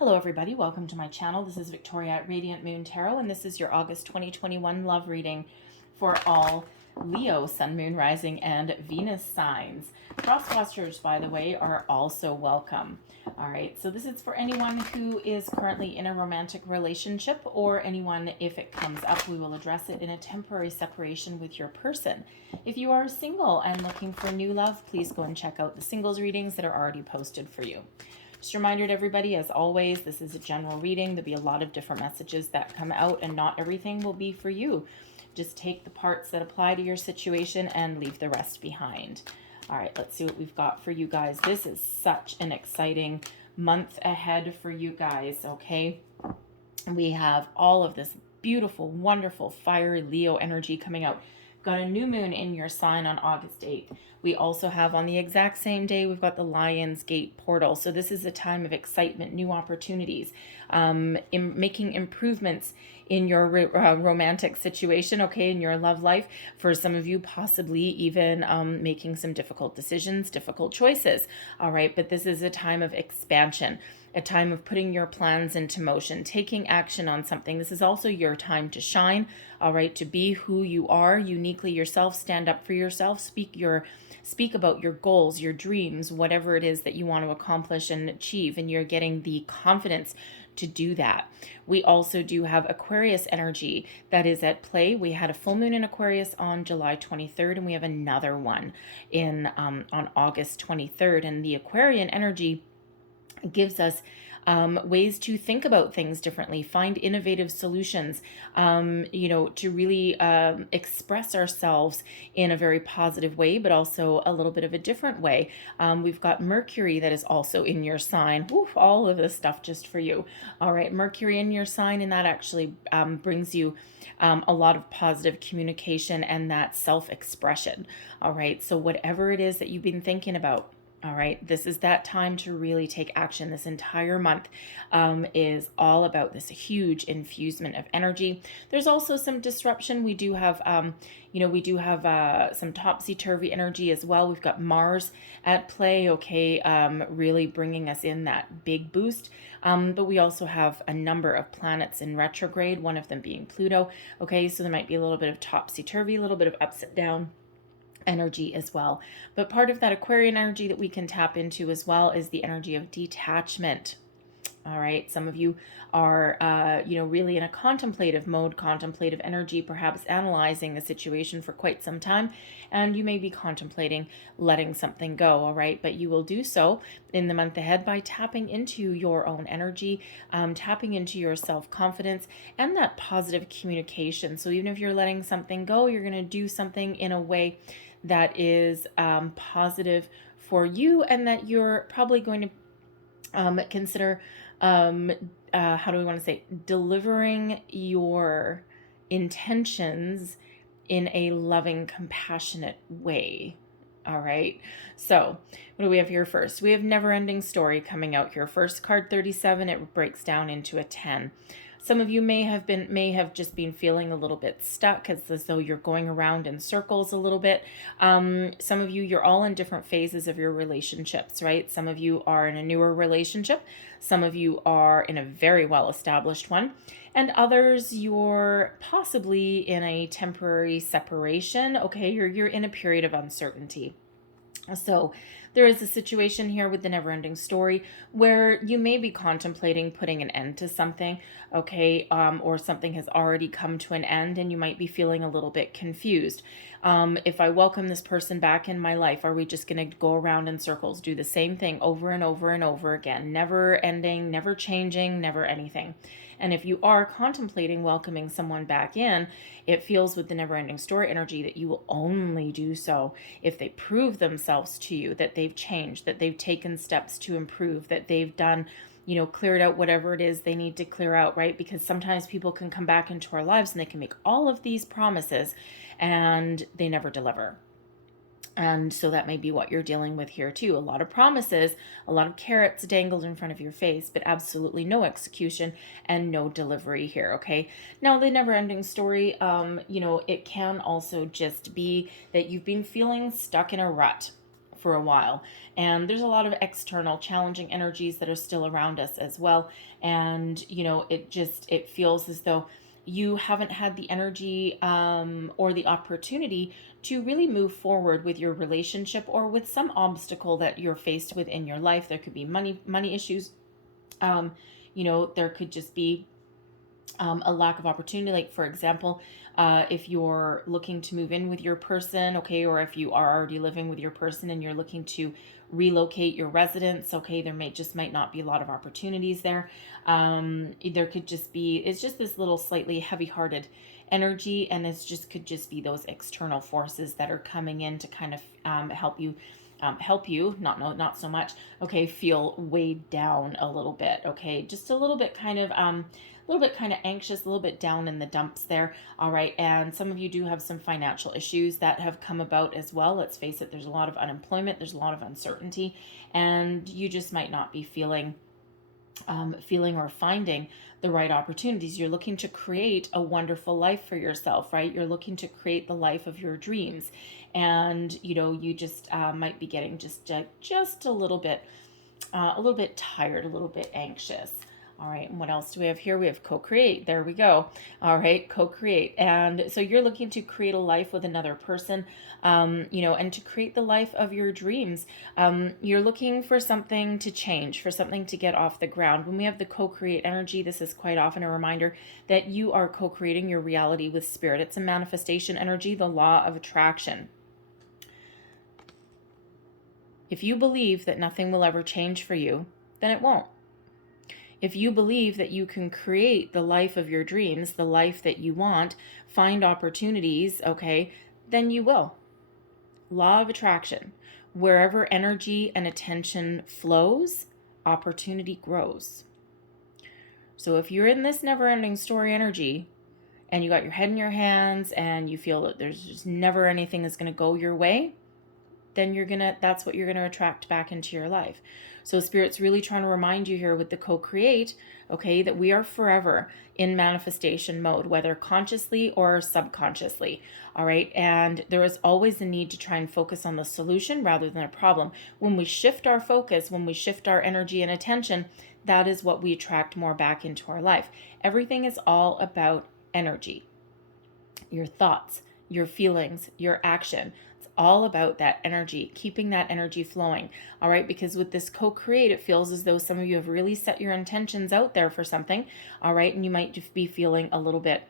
Hello everybody, welcome to my channel. This is Victoria at Radiant Moon Tarot, and this is your August 2021 love reading for all Leo, Sun, Moon, Rising, and Venus signs. Cross-watchers, by the way, are also welcome. All right, so this is for anyone who is currently in a romantic relationship, or anyone, if it comes up, we will address it in a temporary separation with your person. If you are single and looking for new love, please go and check out the singles readings that are already posted for you. Just a reminder to everybody, as always, this is a general reading. There'll be a lot of different messages that come out, and not everything will be for you. Just take the parts that apply to your situation and leave the rest behind. All right, let's see what we've got for you guys. This is such an exciting month ahead for you guys, okay? We have all of this beautiful, wonderful, fiery Leo energy coming out. Got a new moon in your sign on August 8th. We also have on the exact same day, we've got the Lion's Gate portal. So this is a time of excitement, new opportunities, making improvements in your romantic situation, okay, in your love life. For some of you, possibly even making some difficult decisions, difficult choices, all right? But this is a time of expansion, a time of putting your plans into motion, taking action on something. This is also your time to shine, all right, to be who you are, uniquely yourself, stand up for yourself, speak about your goals, your dreams, whatever it is that you want to accomplish and achieve, and you're getting the confidence to do that. We also do have Aquarius energy that is at play. We had a full moon in Aquarius on July 23rd, and we have another one in on August 23rd. And the Aquarian energy gives us ways to think about things differently, find innovative solutions, to really express ourselves in a very positive way, but also a little bit of a different way. We've got Mercury that is also in your sign. Woof, all of this stuff just for you. All right, Mercury in your sign, and that actually brings you a lot of positive communication and that self-expression. All right, so whatever it is that you've been thinking about, all right, this is that time to really take action. This entire month is all about this huge infusement of energy. There's also some disruption. We do have, some topsy-turvy energy as well. We've got Mars at play, okay, really bringing us in that big boost. But we also have a number of planets in retrograde, one of them being Pluto. Okay, so there might be a little bit of topsy-turvy, a little bit of upside down energy as well. But part of that Aquarian energy that we can tap into as well is the energy of detachment. All right, some of you are, really in a contemplative mode, contemplative energy, perhaps analyzing the situation for quite some time, and you may be contemplating letting something go, all right? But you will do so in the month ahead by tapping into your own energy, tapping into your self-confidence and that positive communication. So even if you're letting something go, you're going to do something in a way that is positive for you, and that you're probably going to consider, how do we want to say, delivering your intentions in a loving, compassionate way. All right, so what do we have here first? We have Never Ending Story coming out here. First card 37, it breaks down into a 10. Some of you may have just been feeling a little bit stuck, as though you're going around in circles a little bit. Some of you, you're all in different phases of your relationships, right? Some of you are in a newer relationship. Some of you are in a very well-established one. And others, you're possibly in a temporary separation. Okay, you're in a period of uncertainty. So there is a situation here with the Never-Ending Story where you may be contemplating putting an end to something, okay, or something has already come to an end, and you might be feeling a little bit confused. If I welcome this person back in my life, are we just going to go around in circles, do the same thing over and over and over again, never ending, never changing, never anything? And if you are contemplating welcoming someone back in, it feels with the Never-Ending Story energy that you will only do so if they prove themselves to you, that they've changed, that they've taken steps to improve, that they've done, cleared out whatever it is they need to clear out, right? Because sometimes people can come back into our lives and they can make all of these promises and they never deliver. And so that may be what you're dealing with here too. A lot of promises, a lot of carrots dangled in front of your face, but absolutely no execution and no delivery here, okay? Now, the Never-Ending Story, it can also just be that you've been feeling stuck in a rut for a while. And there's a lot of external challenging energies that are still around us as well. And, it feels as though you haven't had the energy or the opportunity to really move forward with your relationship or with some obstacle that you're faced with in your life. There could be money issues. There could just be a lack of opportunity. Like, for example, if you're looking to move in with your person, okay, or if you are already living with your person and you're looking to relocate your residence, okay, might not be a lot of opportunities there. There could just be, it's just this little slightly heavy-hearted energy, and could just be those external forces that are coming in to kind of help you, not so much, okay, feel weighed down a little bit, okay, just a little bit kind of anxious, a little bit down in the dumps there. All right. And some of you do have some financial issues that have come about as well. Let's face it, there's a lot of unemployment, there's a lot of uncertainty, and you just might not be feeling or finding the right opportunities. You're looking to create a wonderful life for yourself, right? You're looking to create the life of your dreams. And, you just might be getting just a little bit tired, a little bit anxious. All right, and what else do we have here? We have co-create. There we go. All right, co-create. And so you're looking to create a life with another person, and to create the life of your dreams. You're looking for something to change, for something to get off the ground. When we have the co-create energy, this is quite often a reminder that you are co-creating your reality with spirit. It's a manifestation energy, the law of attraction. If you believe that nothing will ever change for you, then it won't. If you believe that you can create the life of your dreams, the life that you want, find opportunities, okay, then you will. Law of attraction. Wherever energy and attention flows, opportunity grows. So if you're in this never-ending story energy and you got your head in your hands and you feel that there's just never anything that's going to go your way, then that's what you're going to attract back into your life. So Spirit's really trying to remind you here with the co-create, okay, that we are forever in manifestation mode, whether consciously or subconsciously. All right. And there is always a need to try and focus on the solution rather than a problem. When we shift our focus, when we shift our energy and attention, that is what we attract more back into our life. Everything is all about energy, your thoughts, your feelings, your action. All about that energy, keeping that energy flowing. All right, because with this co-create, it feels as though some of you have really set your intentions out there for something. All right, and you might just be feeling a little bit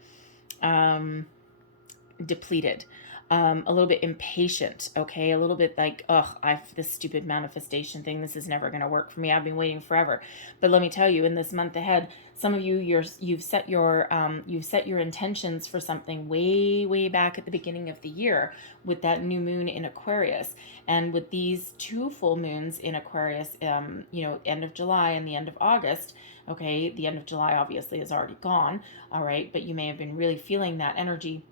depleted, a little bit impatient, okay, a little bit like, this stupid manifestation thing, this is never going to work for me. I've been waiting forever. But let me tell you, in this month ahead, some of you, you've set your intentions for something way back at the beginning of the year with that new moon in Aquarius, and with these two full moons in Aquarius, end of July and the end of August. Okay, the end of July obviously is already gone. All right, but you may have been really feeling that energy.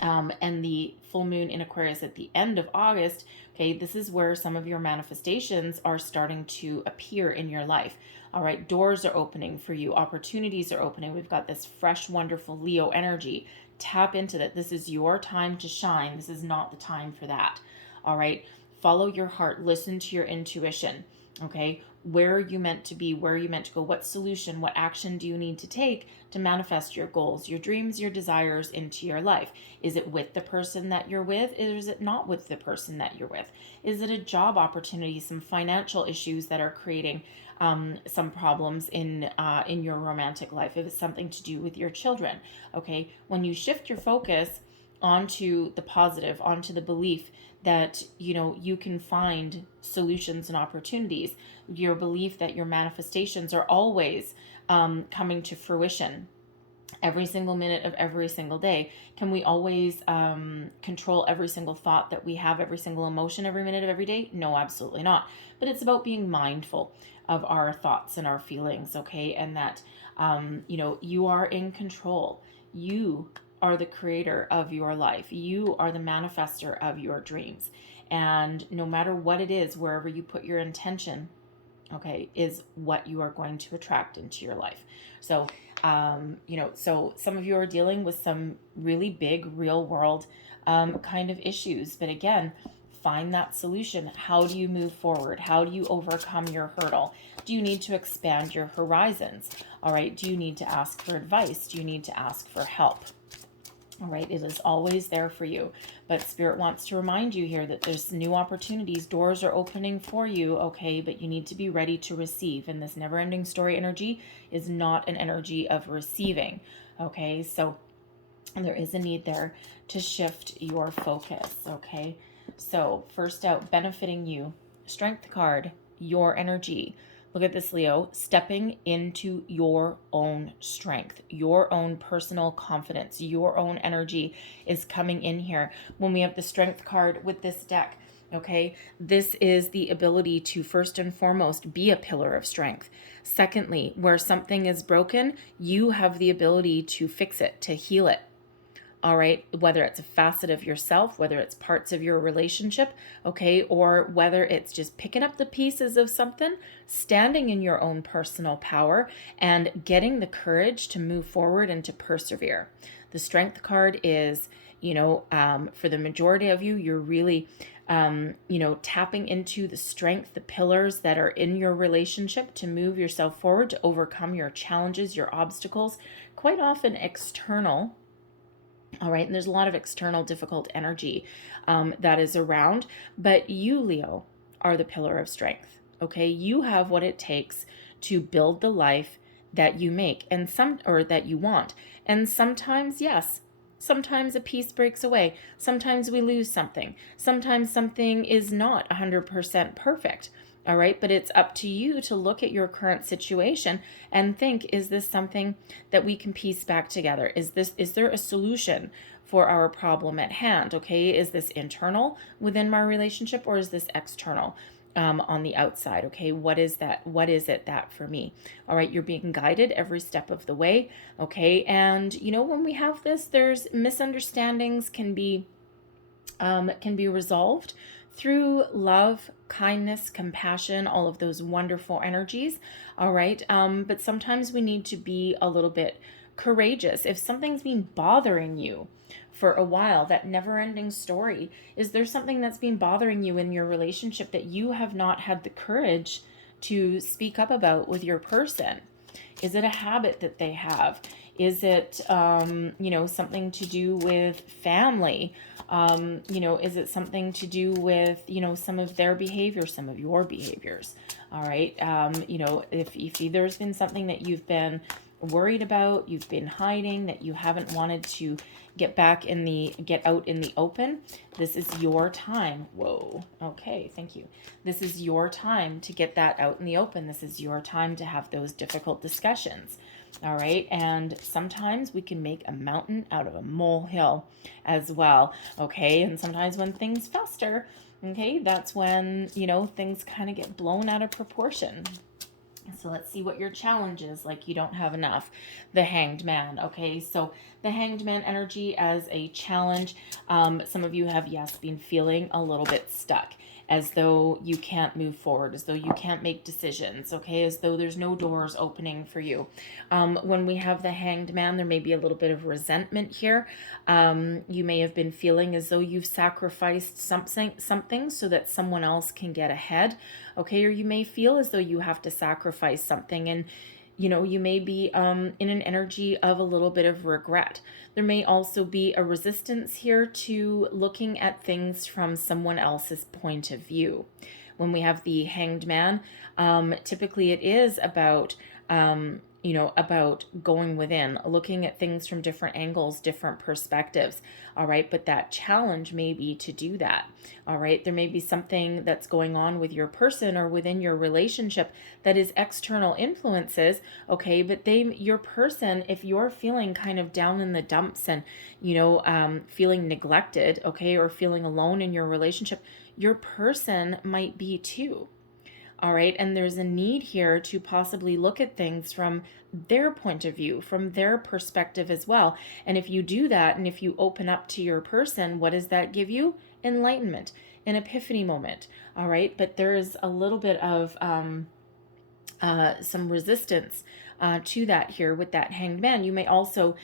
And the full moon in Aquarius at the end of August, okay, this is where some of your manifestations are starting to appear in your life. All right, doors are opening for you, opportunities are opening. We've got this fresh, wonderful Leo energy. Tap into that. This is your time to shine. This is not the time for that. All right, follow your heart, listen to your intuition. Okay, where are you meant to be? Where are you meant to go? What solution, what action do you need to take to manifest your goals, your dreams, your desires into your life? Is it with the person that you're with? Or is it not with the person that you're with? Is it a job opportunity, some financial issues that are creating some problems in your romantic life? If it's something to do with your children, okay? When you shift your focus onto the positive, onto the belief that you can find solutions and opportunities, your belief that your manifestations are always coming to fruition every single minute of every single day. Can we always control every single thought that we have, every single emotion every minute of every day? No, absolutely not. But it's about being mindful of our thoughts and our feelings, okay? And that you are in control. You are the creator of your life. You are the manifester of your dreams. And no matter what it is, wherever you put your intention, okay, is what you are going to attract into your life. So, so some of you are dealing with some really big real world kind of issues. But again, find that solution. How do you move forward? How do you overcome your hurdle? Do you need to expand your horizons? All right. Do you need to ask for advice? Do you need to ask for help? All right, it is always there for you. But Spirit wants to remind you here that there's new opportunities. Doors are opening for you, okay? But you need to be ready to receive. And this never-ending story energy is not an energy of receiving, okay? So there is a need there to shift your focus, okay? So first out, benefiting you, Strength card, your energy. Look at this, Leo, stepping into your own strength, your own personal confidence, your own energy is coming in here. When we have the Strength card with this deck, okay, this is the ability to first and foremost be a pillar of strength. Secondly, where something is broken, you have the ability to fix it, to heal it. All right, whether it's a facet of yourself, whether it's parts of your relationship, okay, or whether it's just picking up the pieces of something, standing in your own personal power, and getting the courage to move forward and to persevere. The Strength card is, for the majority of you, you're really, tapping into the strength, the pillars that are in your relationship to move yourself forward, to overcome your challenges, your obstacles, quite often external. All right, and there's a lot of external difficult energy that is around, but you, Leo, are the pillar of strength. Okay, you have what it takes to build the life that you make or that you want. And sometimes, yes, sometimes a piece breaks away. Sometimes we lose something. Sometimes something is not 100% perfect. All right, but it's up to you to look at your current situation and think, is this something that we can piece back together? Is there a solution for our problem at hand? Okay, is this internal within my relationship, or is this external on the outside? Okay, what is that? What is it that for me? All right, you're being guided every step of the way. Okay, and when we have this, there's misunderstandings can be resolved through love, kindness, compassion, all of those wonderful energies. All right. But sometimes we need to be a little bit courageous. If something's been bothering you for a while, that never-ending story, is there something that's been bothering you in your relationship that you have not had the courage to speak up about with your person? Is it a habit that they have? Is it, something to do with family? Is it something to do with, some of their behavior, some of your behaviors? All right. If there's been something that you've been worried about, you've been hiding, that you haven't wanted to get out in the open, this is your time. Whoa. Okay. Thank you. This is your time to get that out in the open. This is your time to have those difficult discussions. All right. And sometimes we can make a mountain out of a molehill as well. Okay. And sometimes when things fester, okay, that's when, things kind of get blown out of proportion. So let's see what your challenge is. Like, you don't have enough. The Hanged Man. Okay, so the Hanged Man energy as a challenge. Some of you have, yes, been feeling a little bit stuck, as though you can't move forward, as though you can't make decisions, okay, as though there's no doors opening for you. When we have the Hanged Man, there may be a little bit of resentment here. You may have been feeling as though you've sacrificed something so that someone else can get ahead, okay, or you may feel as though you have to sacrifice something, and you may be in an energy of a little bit of regret. There may also be a resistance here to looking at things from someone else's point of view. When we have the Hanged Man, typically it is about about going within, looking at things from different angles, different perspectives. All right. But that challenge may be to do that. All right. There may be something that's going on with your person or within your relationship that is external influences. Okay. But your person, if you're feeling kind of down in the dumps and, feeling neglected, okay, or feeling alone in your relationship, your person might be too. All right. And there's a need here to possibly look at things from their point of view, from their perspective as well. And if you do that, and if you open up to your person, what does that give you? Enlightenment, an epiphany moment. All right. But there is a little bit of, some resistance to that here with that Hanged Man. You may also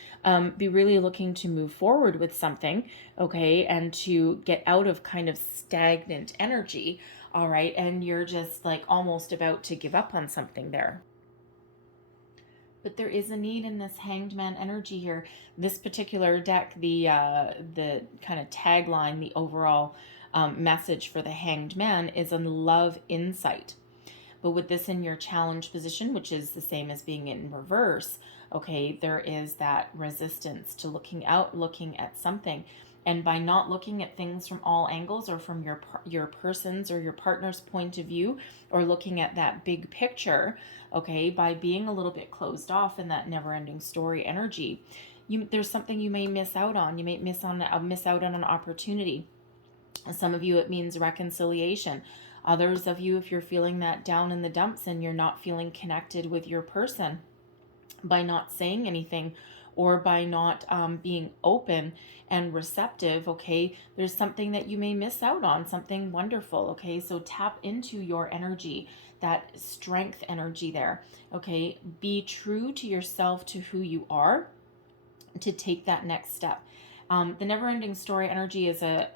be really looking to move forward with something, okay, and to get out of kind of stagnant energy, all right, and you're just like almost about to give up on something there. But there is a need in this Hanged Man energy here. This particular deck, the kind of tagline, the overall message for the Hanged Man is a love insight. But with this in your challenge position, which is the same as being in reverse, okay, there is that resistance to looking out, looking at something. And by not looking at things from all angles or from your person's or your partner's point of view, or looking at that big picture, okay, by being a little bit closed off in that never-ending story energy, there's something you may miss out on. You may miss out on an opportunity. Some of you, it means reconciliation. Others of you, if you're feeling that down in the dumps and you're not feeling connected with your person, by not saying anything or by not being open and receptive, okay, there's something that you may miss out on, something wonderful, okay? So tap into your energy, that strength energy there, okay? Be true to yourself, to who you are, to take that next step. The never-ending story energy is a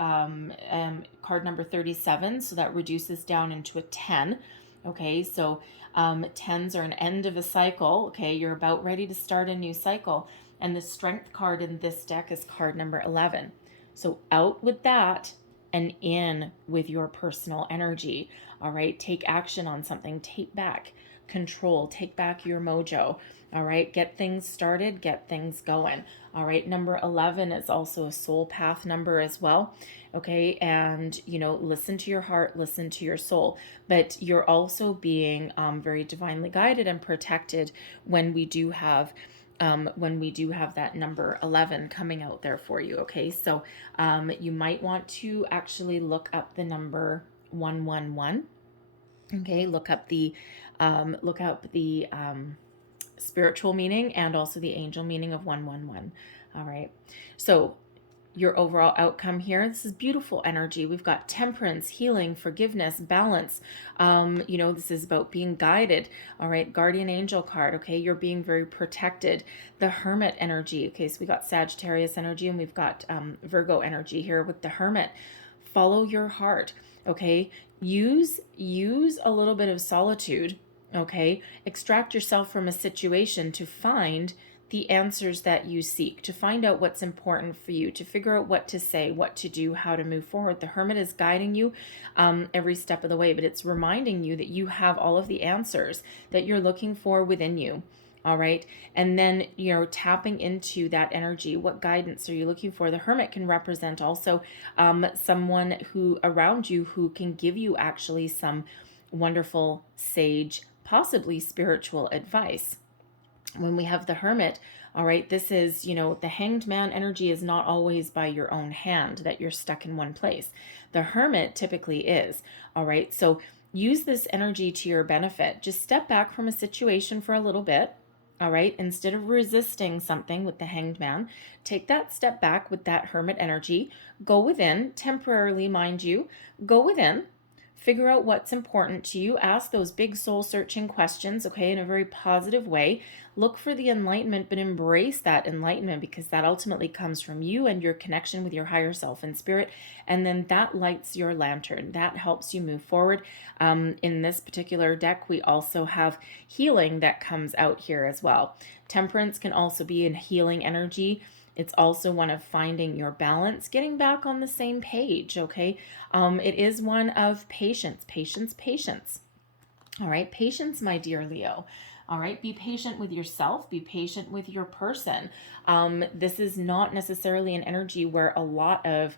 card number 37, so that reduces down into a 10. Okay, so 10s are an end of a cycle. Okay, you're about ready to start a new cycle. And the strength card in this deck is card number 11. So out with that and in with your personal energy. All right, take action on something, take back control, take back your mojo. All right, get things started, get things going. All right, number 11 is also a soul path number as well. Okay, and listen to your heart, listen to your soul, but you're also being very divinely guided and protected when we do have that number 11 coming out there for you. Okay, so you might want to actually look up the number 111. Okay, look up the spiritual meaning and also the angel meaning of 111. All right, so your overall outcome here, this is beautiful energy. We've got temperance, healing, forgiveness, balance. This is about being guided. All right, guardian angel card. Okay, you're being very protected. The hermit energy. Okay, so we got Sagittarius energy and we've got Virgo energy here with the hermit. Follow your heart. Okay, use a little bit of solitude. Okay, extract yourself from a situation to find the answers that you seek, to find out what's important for you, to figure out what to say, what to do, how to move forward. The hermit is guiding you every step of the way, but it's reminding you that you have all of the answers that you're looking for within you. All right. And then, tapping into that energy. What guidance are you looking for? The hermit can represent also someone who around you who can give you actually some wonderful, sage, possibly spiritual advice. When we have the hermit, all right, this is, the Hanged Man energy is not always by your own hand that you're stuck in one place. The hermit typically is, all right? So use this energy to your benefit. Just step back from a situation for a little bit, all right? Instead of resisting something with the Hanged Man, take that step back with that hermit energy. Go within, temporarily, mind you, go within. Figure out what's important to you. Ask those big soul-searching questions, okay, in a very positive way. Look for the enlightenment, but embrace that enlightenment because that ultimately comes from you and your connection with your higher self and spirit. And then that lights your lantern. That helps you move forward. In this particular deck, we also have healing that comes out here as well. Temperance can also be a healing energy. It's also one of finding your balance, getting back on the same page, okay? It is one of patience, patience, patience. All right, patience, my dear Leo. All right, be patient with yourself, be patient with your person. This is not necessarily an energy where a lot of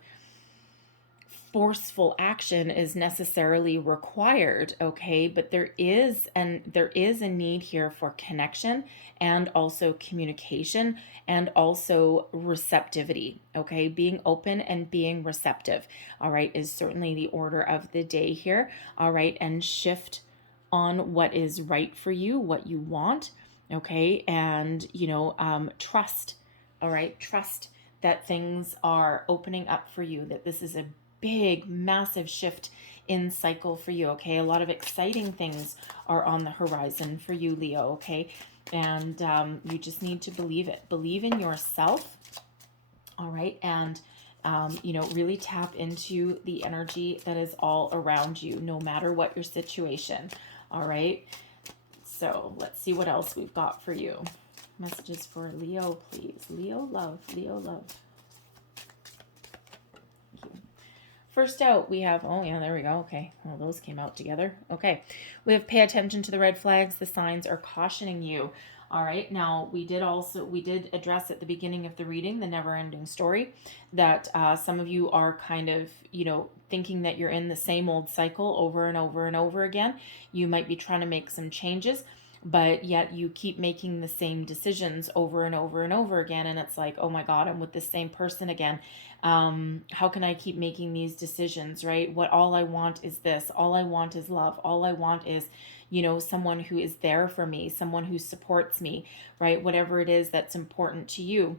forceful action is necessarily required, okay, but there is a need here for connection and also communication and also receptivity, okay? Being open and being receptive, all right, is certainly the order of the day here, all right? And shift on what is right for you, what you want, okay? And trust, all right? Trust that things are opening up for you, that this is a big, massive shift in cycle for you, okay? A lot of exciting things are on the horizon for you, Leo, okay? And you just need to believe it. Believe in yourself, all right? And, you know, really tap into the energy that is all around you, no matter what your situation, all right? So let's see what else we've got for you. Messages for Leo, please. Leo love, Leo love. Thank you. First out, we have, oh yeah, there we go. Okay, well, those came out together. Okay, we have pay attention to the red flags. The signs are cautioning you. All right, now we did address at the beginning of the reading the never-ending story that some of you are kind of, you know, thinking that you're in the same old cycle over and over and over again. You might be trying to make some changes, but yet you keep making the same decisions over and over and over again, and it's like, oh my God, I'm with the same person again. How can I keep making these decisions, right? All I want is this. All I want is love. All I want is, you know, someone who is there for me, someone who supports me, right? Whatever it is that's important to you.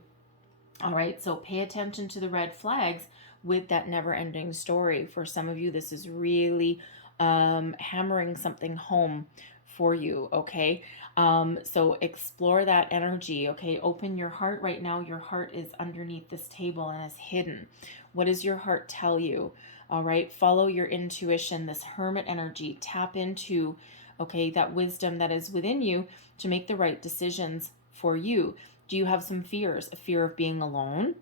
All right, so pay attention to the red flags with that never-ending story. For some of you, this is really hammering something home for you, okay? So explore that energy, okay? Open your heart right now. Your heart is underneath this table and is hidden. What does your heart tell you? All right, follow your intuition, this hermit energy. Tap into, okay, that wisdom that is within you to make the right decisions for you. Do you have some fears? A fear of being alone?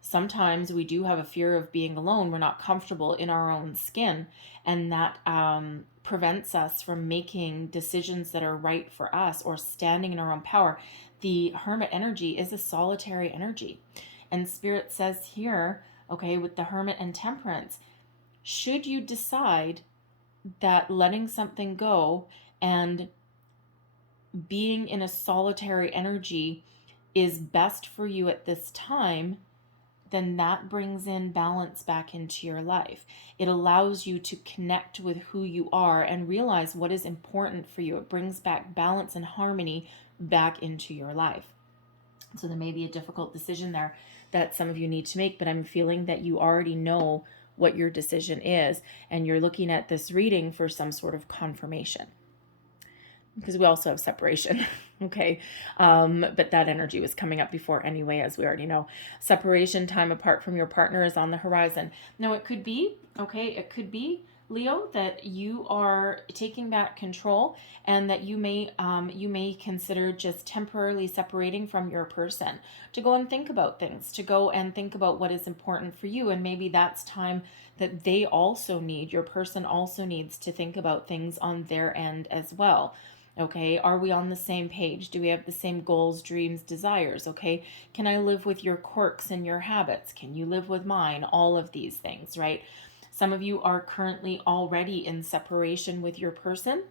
Sometimes we do have a fear of being alone. We're not comfortable in our own skin, and that prevents us from making decisions that are right for us or standing in our own power. The hermit energy is a solitary energy. And Spirit says here, okay, with the hermit and temperance, should you decide that letting something go and being in a solitary energy is best for you at this time, then that brings in balance back into your life. It allows you to connect with who you are and realize what is important for you. It brings back balance and harmony back into your life. So there may be a difficult decision there that some of you need to make, but I'm feeling that you already know what your decision is, and you're looking at this reading for some sort of confirmation. Because we also have separation, okay? But that energy was coming up before anyway, as we already know. Separation, time apart from your partner is on the horizon. Now, it could be, okay, it could be, Leo, that you are taking back control and that you may consider just temporarily separating from your person to go and think about things, to go and think about what is important for you. And maybe that's time that they also need, your person also needs to think about things on their end as well. Okay, are we on the same page? Do we have the same goals, dreams, desires? Okay, can I live with your quirks and your habits? Can you live with mine? All of these things, right? Some of you are currently already in separation with your person.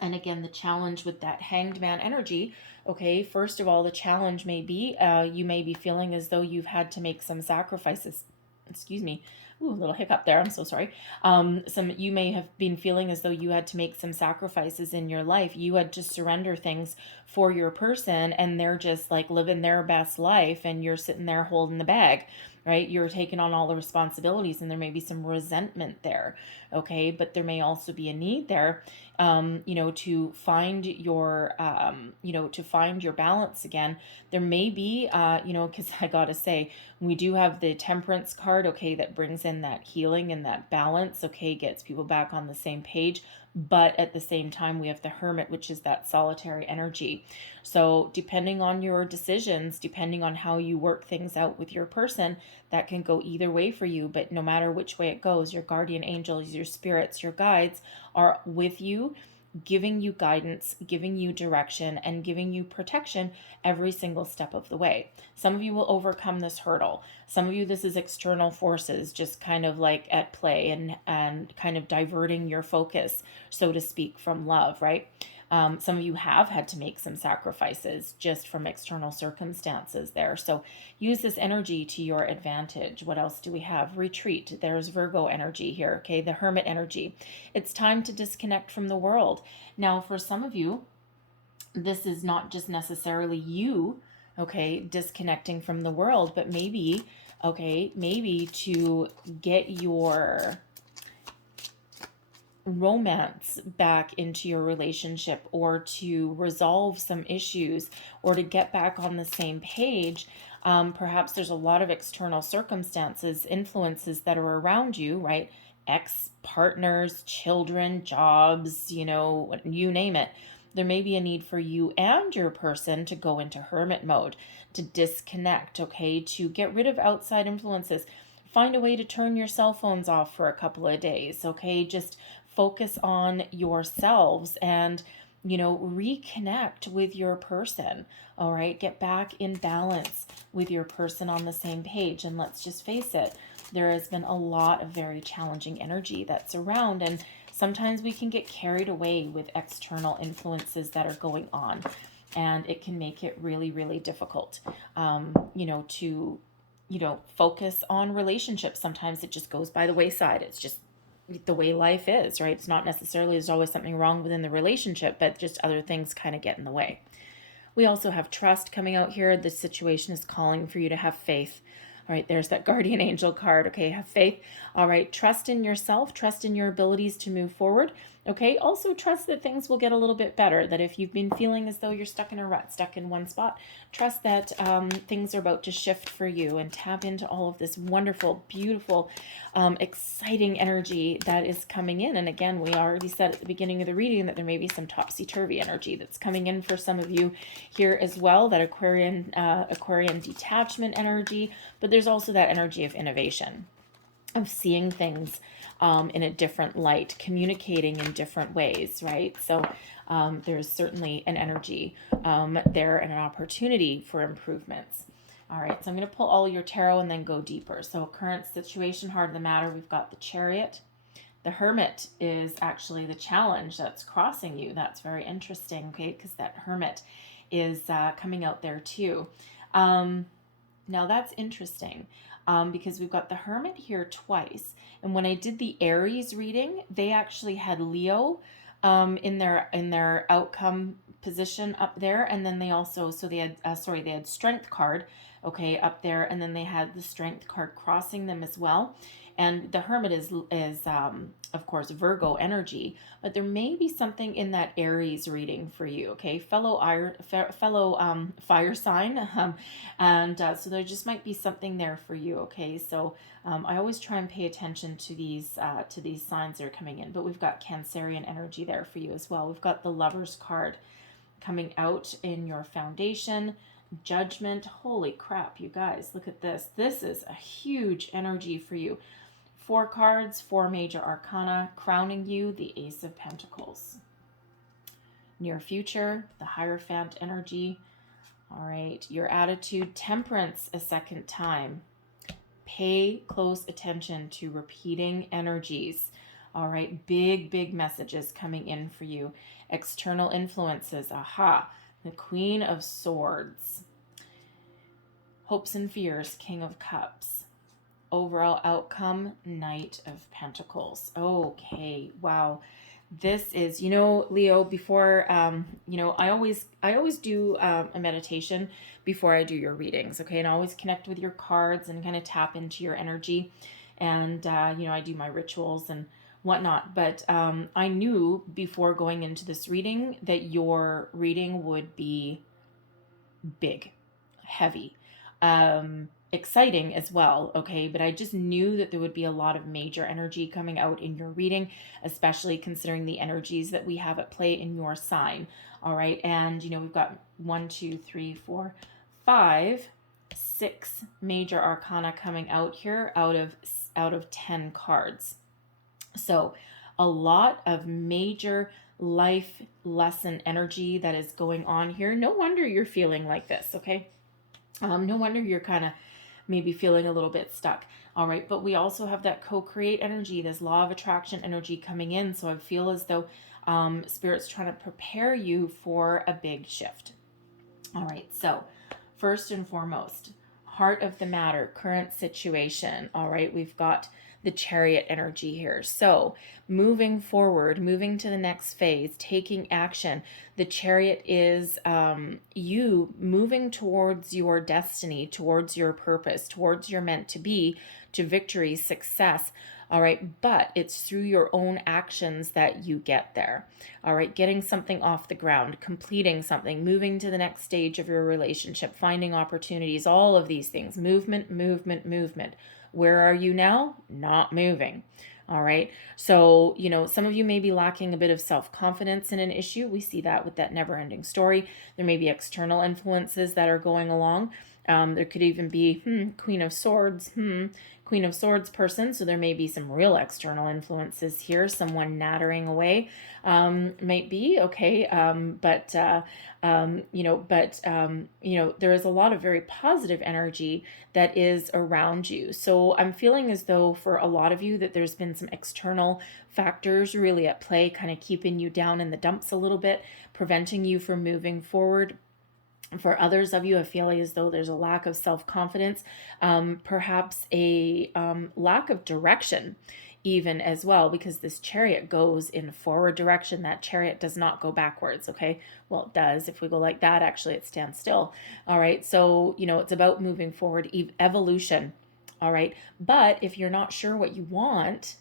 And again, the challenge with that hanged man energy, okay, first of all, the challenge may be you may be feeling as though you've had to make some sacrifices. Excuse me. Ooh, a little hiccup there. I'm so sorry. You may have been feeling as though you had to make some sacrifices in your life. You had to surrender things for your person, and they're just like living their best life, and you're sitting there holding the bag, right? You're taking on all the responsibilities, and there may be some resentment there, okay? But there may also be a need there, to find your, to find your balance again. There may be, because I gotta say, we do have the temperance card, okay, that brings in that healing and that balance, okay, gets people back on the same page. But at the same time, we have the hermit, which is that solitary energy. So depending on your decisions, depending on how you work things out with your person, that can go either way for you. But no matter which way it goes, your guardian angels, your spirits, your guides are with you, giving you guidance, giving you direction, and giving you protection every single step of the way. Some of you will overcome this hurdle. Some of you, this is external forces just kind of like at play and kind of diverting your focus, so to speak, from love, right? Some of you have had to make some sacrifices just from external circumstances there. So use this energy to your advantage. What else do we have? Retreat. There's Virgo energy here, okay? The hermit energy. It's time to disconnect from the world. Now, for some of you, this is not just necessarily you, okay, disconnecting from the world, but maybe okay, maybe to get your romance back into your relationship, or to resolve some issues, or to get back on the same page. Perhaps there's a lot of external circumstances, influences that are around you, right? Ex partners, children, jobs, you name it. There may be a need for you and your person to go into hermit mode, to disconnect, okay, to get rid of outside influences. Find a way to turn your cell phones off for a couple of days, okay? Just focus on yourselves and reconnect with your person. All right, get back in balance with your person, on the same page. And let's just face it, there has been a lot of very challenging energy that's around, and sometimes we can get carried away with external influences that are going on, and it can make it really, really difficult to focus on relationships. Sometimes it just goes by the wayside. It's just the way life is, right? It's not necessarily there's always something wrong within the relationship, but just other things kind of get in the way. We also have trust coming out here. The situation is calling for you to have faith. All right, there's that guardian angel card. Okay, have faith. All right, trust in yourself, trust in your abilities to move forward. Okay, also trust that things will get a little bit better, that if you've been feeling as though you're stuck in a rut, stuck in one spot, trust that things are about to shift for you, and tap into all of this wonderful, beautiful, exciting energy that is coming in. And again, we already said at the beginning of the reading that there may be some topsy-turvy energy that's coming in for some of you here as well, that Aquarian detachment energy, but there's also that energy of innovation, of seeing things in a different light, communicating in different ways, right? So there's certainly an energy there, and an opportunity for improvements. All right, so I'm going to pull all your tarot and then go deeper. So current situation, heart of the matter, we've got the Chariot. The Hermit is actually the challenge that's crossing you. That's very interesting, okay, because that Hermit is coming out there too. Now that's interesting because we've got the Hermit here twice. And when I did the Aries reading, they actually had Leo in their outcome position up there, and then they also they had Strength card, okay, up there, and then they had the Strength card crossing them as well. And the Hermit is of course Virgo energy, but there may be something in that Aries reading for you, okay, fellow fire sign, and so there just might be something there for you, okay. So I always try and pay attention to these signs that are coming in, but we've got Cancerian energy there for you as well. We've got the Lover's card coming out in your foundation. Judgment. Holy crap, you guys, look at this. This is a huge energy for you. 4 cards, 4 major arcana, crowning you, the Ace of Pentacles. Near future, the Hierophant energy. All right, your attitude, Temperance a second time. Pay close attention to repeating energies. All right, big messages coming in for you. External influences, aha, the Queen of Swords. Hopes and fears, King of Cups. Overall outcome, Knight of Pentacles. Okay, wow. This is, Leo, before, I always do a meditation before I do your readings, okay? And I always connect with your cards and kind of tap into your energy. And, I do my rituals and whatnot. But I knew before going into this reading that your reading would be big, heavy, exciting as well, okay? But I just knew that there would be a lot of major energy coming out in your reading, especially considering the energies that we have at play in your sign, all right? And, we've got 1, 2, 3, 4, 5, 6 major arcana coming out here out of 10 cards. So a lot of major life lesson energy that is going on here. No wonder you're feeling like this, okay? No wonder you're kind of maybe feeling a little bit stuck. All right, but we also have that co-create energy, this law of attraction energy coming in. So I feel as though Spirit's trying to prepare you for a big shift. All right, so first and foremost, heart of the matter, current situation. All right, we've got the Chariot energy here. So moving forward, moving to the next phase, taking action. The Chariot is you moving towards your destiny, towards your purpose, towards your meant to be, to victory, success. All right, but it's through your own actions that you get there. All right, getting something off the ground, completing something, moving to the next stage of your relationship, finding opportunities, all of these things. Movement, movement, movement. Where are you now? Not moving. All right. So, some of you may be lacking a bit of self-confidence in an issue. We see that with that never-ending story. There may be external influences that are going along. There could even be Queen of Swords, Queen of Swords person. So there may be some real external influences here. Someone nattering away might be okay. There is a lot of very positive energy that is around you. So I'm feeling as though for a lot of you that there's been some external factors really at play, kind of keeping you down in the dumps a little bit, preventing you from moving forward. For others of you, I feel as though there's a lack of self-confidence, perhaps a lack of direction even as well, because this Chariot goes in forward direction. That Chariot does not go backwards, okay? Well, it does. If we go like that, actually it stands still. All right, so, it's about moving forward, evolution, all right? But if you're not sure what you want,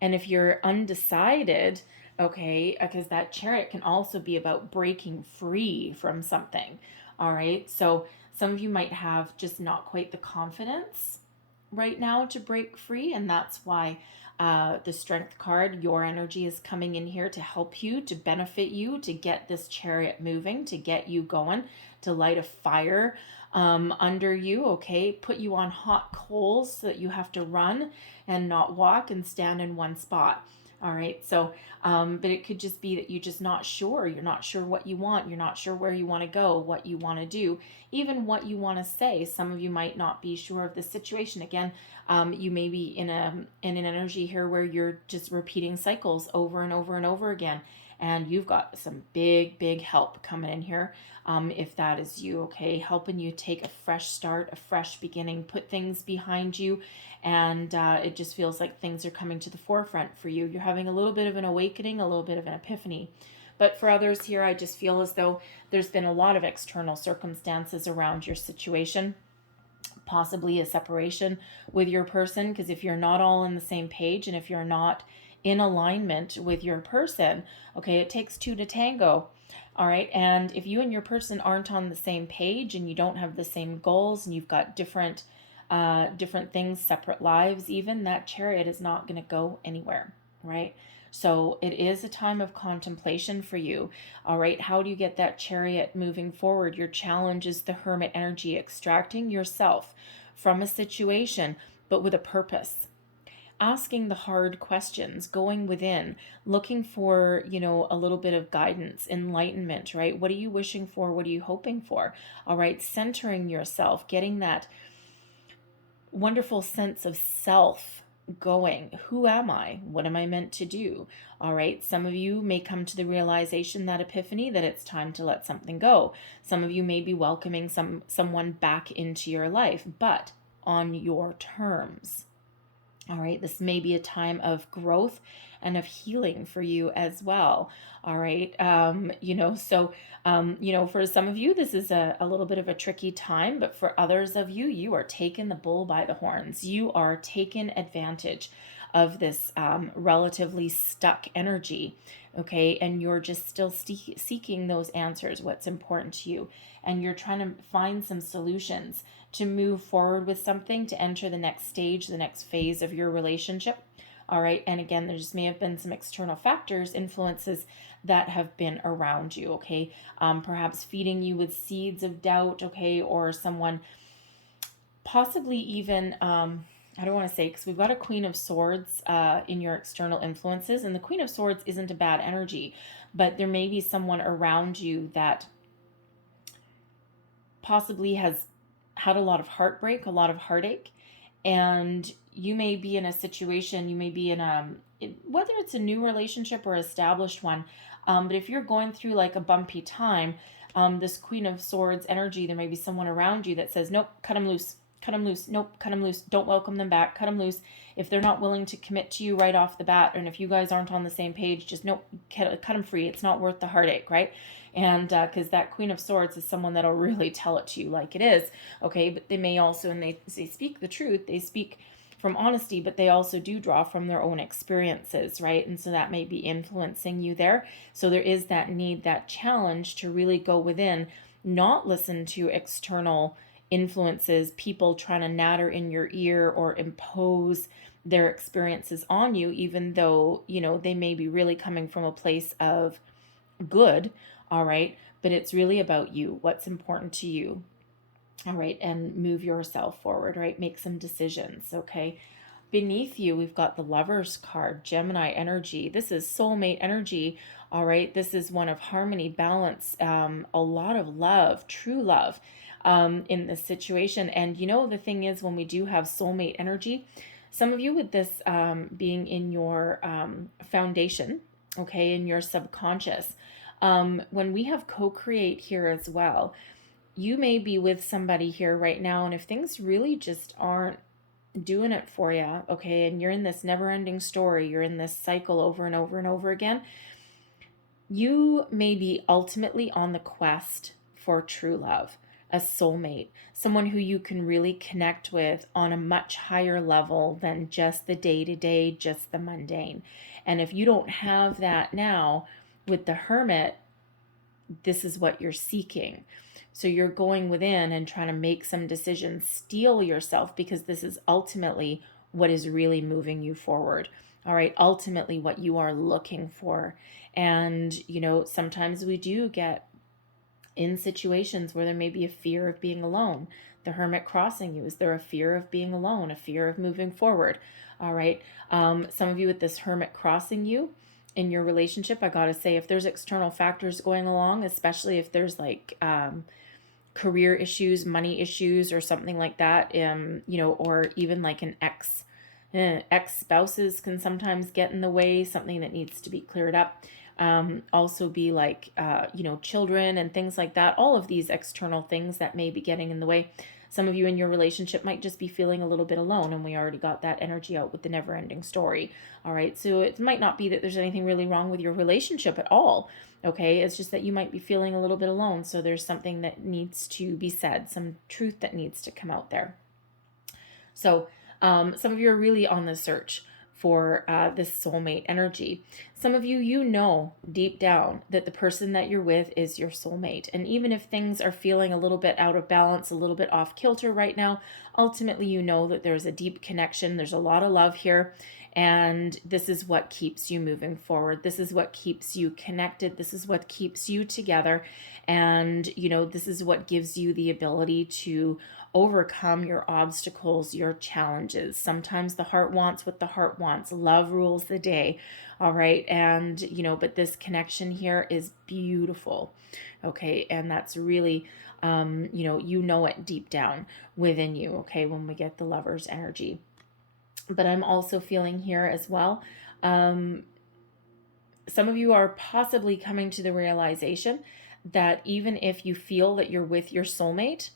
and if you're undecided, okay, because that Chariot can also be about breaking free from something. All right, so some of you might have just not quite the confidence right now to break free, and that's why the Strength card, your energy, is coming in here to help you, to benefit you, to get this Chariot moving, to get you going, to light a fire under you, okay? Put you on hot coals so that you have to run and not walk and stand in one spot. All right, so, but it could just be that you're just not sure. You're not sure what you want. You're not sure where you want to go, what you want to do, even what you want to say. Some of you might not be sure of the situation. Again, you may be in an energy here where you're just repeating cycles over and over and over again. And you've got some big, big help coming in here. If that is you, okay, helping you take a fresh start, a fresh beginning, put things behind you. And it just feels like things are coming to the forefront for you. You're having a little bit of an awakening, a little bit of an epiphany. But for others here, I just feel as though there's been a lot of external circumstances around your situation, possibly a separation with your person, because if you're not all on the same page and if you're not in alignment with your person, okay, it takes two to tango. All right, and if you and your person aren't on the same page and you don't have the same goals and you've got different things, separate lives even, that Chariot is not going to go anywhere, right? So it is a time of contemplation for you. All right, how do you get that Chariot moving forward? Your challenge is the Hermit energy, extracting yourself from a situation, but with a purpose. Asking the hard questions, going within, looking for, a little bit of guidance, enlightenment, right? What are you wishing for? What are you hoping for? All right, centering yourself, getting that wonderful sense of self going. Who am I? What am I meant to do? All right. Some of you may come to the realization, that epiphany, that it's time to let something go. Some of you may be welcoming someone back into your life, but on your terms. All right, this may be a time of growth and of healing for you as well. All right, for some of you, this is a little bit of a tricky time, but for others of you, you are taking the bull by the horns. You are taking advantage of this relatively stuck energy, okay? And you're just still seeking those answers, what's important to you. And you're trying to find some solutions to move forward with something, to enter the next stage, the next phase of your relationship. All right. And again, there just may have been some external factors, influences that have been around you. Okay. Perhaps feeding you with seeds of doubt. Okay. Or someone possibly even, I don't want to say, because we've got a Queen of Swords in your external influences, and the Queen of Swords isn't a bad energy, but there may be someone around you that possibly has had a lot of heartbreak, a lot of heartache, and you may be in a situation, you may be in whether it's a new relationship or established one, but if you're going through like a bumpy time, this Queen of Swords energy, there may be someone around you that says, nope, cut them loose. cut them loose. Nope, cut them loose. Don't welcome them back. Cut them loose. If they're not willing to commit to you right off the bat, and if you guys aren't on the same page, just nope, cut them free. It's not worth the heartache, right? And because that Queen of Swords is someone that'll really tell it to you like it is, okay? But they may also, and they speak the truth, they speak from honesty, but they also do draw from their own experiences, right? And so that may be influencing you there. So there is that need, that challenge to really go within, not listen to external influences, people trying to natter in your ear or impose their experiences on you, even though, you know, they may be really coming from a place of good, all right? But it's really about you, what's important to you, all right? And move yourself forward, right? Make some decisions, okay? Beneath you, we've got the Lover's card, Gemini energy. This is soulmate energy, all right? This is one of harmony, balance, a lot of love, true love in this situation. And you know, the thing is, when we do have soulmate energy, some of you with this being in your foundation, okay, in your subconscious, when we have co-create here as well, you may be with somebody here right now, and if things really just aren't doing it for you, okay, and you're in this never-ending story, you're in this cycle over and over and over again, you may be ultimately on the quest for true love, a soulmate, someone who you can really connect with on a much higher level than just the day-to-day, just the mundane. And if you don't have that now with the Hermit, this is what you're seeking. So you're going within and trying to make some decisions, steel yourself, because this is ultimately what is really moving you forward. All right, ultimately what you are looking for. And, you know, sometimes we do get in situations where there may be a fear of being alone. The Hermit crossing you, is there a fear of being alone, a fear of moving forward? All right, some of you with this Hermit crossing you in your relationship, I gotta say, if there's external factors going along, especially if there's like career issues, money issues, or something like that, you know, or even like an ex-spouses can sometimes get in the way, something that needs to be cleared up. Also be like, you know, children and things like that, all of these external things that may be getting in the way. Some of you in your relationship might just be feeling a little bit alone, and we already got that energy out with the never-ending story. All right, so it might not be that there's anything really wrong with your relationship at all, okay? It's just that you might be feeling a little bit alone, so there's something that needs to be said, some truth that needs to come out there. So some of you are really on the search for this soulmate energy. Some of you, you know deep down that the person that you're with is your soulmate. And even if things are feeling a little bit out of balance, a little bit off kilter right now, ultimately you know that there's a deep connection. There's a lot of love here. And this is what keeps you moving forward. This is what keeps you connected. This is what keeps you together. And, you know, this is what gives you the ability to overcome your obstacles, your challenges. Sometimes the heart wants what the heart wants. Love rules the day. All right. And, you know, but this connection here is beautiful. Okay. And that's really, you know it deep down within you. Okay. When we get the Lover's energy. But I'm also feeling here as well. Some of you are possibly coming to the realization that even if you feel that you're with your soulmate,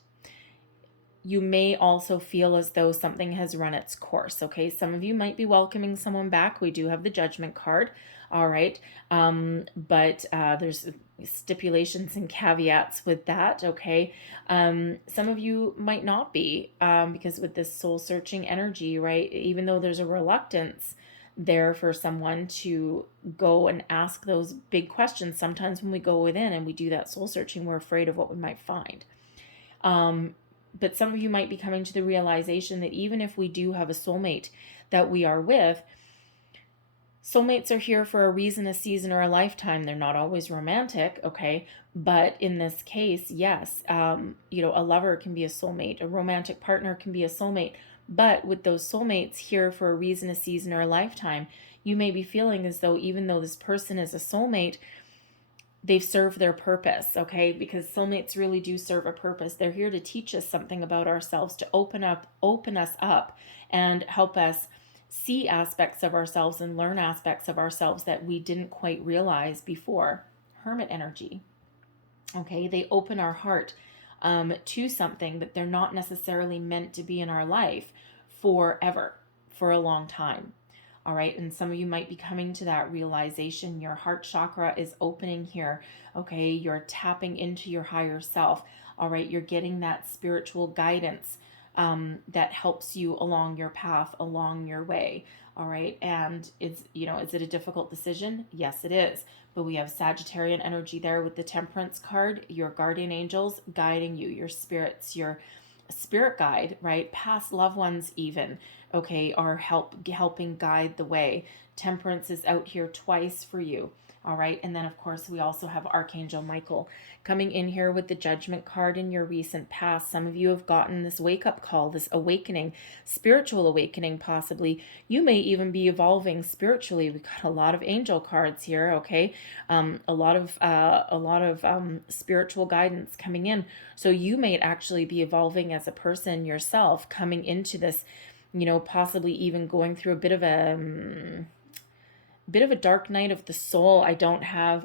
you may also feel as though something has run its course, okay? Some of you might be welcoming someone back. We do have the Judgment card, all right? But there's stipulations and caveats with that, okay? Some of you might not be, because with this soul-searching energy, right, even though there's a reluctance there for someone to go and ask those big questions, sometimes when we go within and we do that soul-searching, we're afraid of what we might find. But some of you might be coming to the realization that even if we do have a soulmate that we are with, soulmates are here for a reason, a season, or a lifetime. They're not always romantic, okay? But in this case, yes, a lover can be a soulmate. A romantic partner can be a soulmate. But with those soulmates here for a reason, a season, or a lifetime, you may be feeling as though even though this person is a soulmate, they've served their purpose, okay? Because soulmates really do serve a purpose. They're here to teach us something about ourselves, to open us up and help us see aspects of ourselves and learn aspects of ourselves that we didn't quite realize before. Hermit energy, okay? They open our heart to something, but they're not necessarily meant to be in our life forever, for a long time. All right. And some of you might be coming to that realization. Your heart chakra is opening here. Okay. You're tapping into your higher self. All right. You're getting that spiritual guidance that helps you along your path, along your way. All right. And is it a difficult decision? Yes, it is. But we have Sagittarian energy there with the Temperance card, your guardian angels guiding you, your spirits, your spirit guide, right? Past loved ones even, okay, are helping guide the way. Temperance is out here twice for you. All right. And then, of course, we also have Archangel Michael coming in here with the Judgment card in your recent past. Some of you have gotten this wake up call, this awakening, spiritual awakening, possibly. You may even be evolving spiritually. We've got a lot of angel cards here. Okay. A lot of spiritual guidance coming in. So you may actually be evolving as a person yourself, coming into this, possibly even going through a bit of a dark night of the soul. I don't have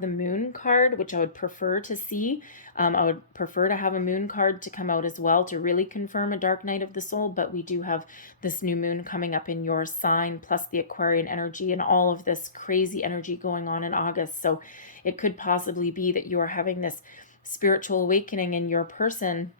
the moon card, which I would prefer to see. I would prefer to have a moon card to come out as well to really confirm a dark night of the soul, but we do have this new moon coming up in your sign, plus the Aquarian energy and all of this crazy energy going on in August. So it could possibly be that you are having this spiritual awakening, and your person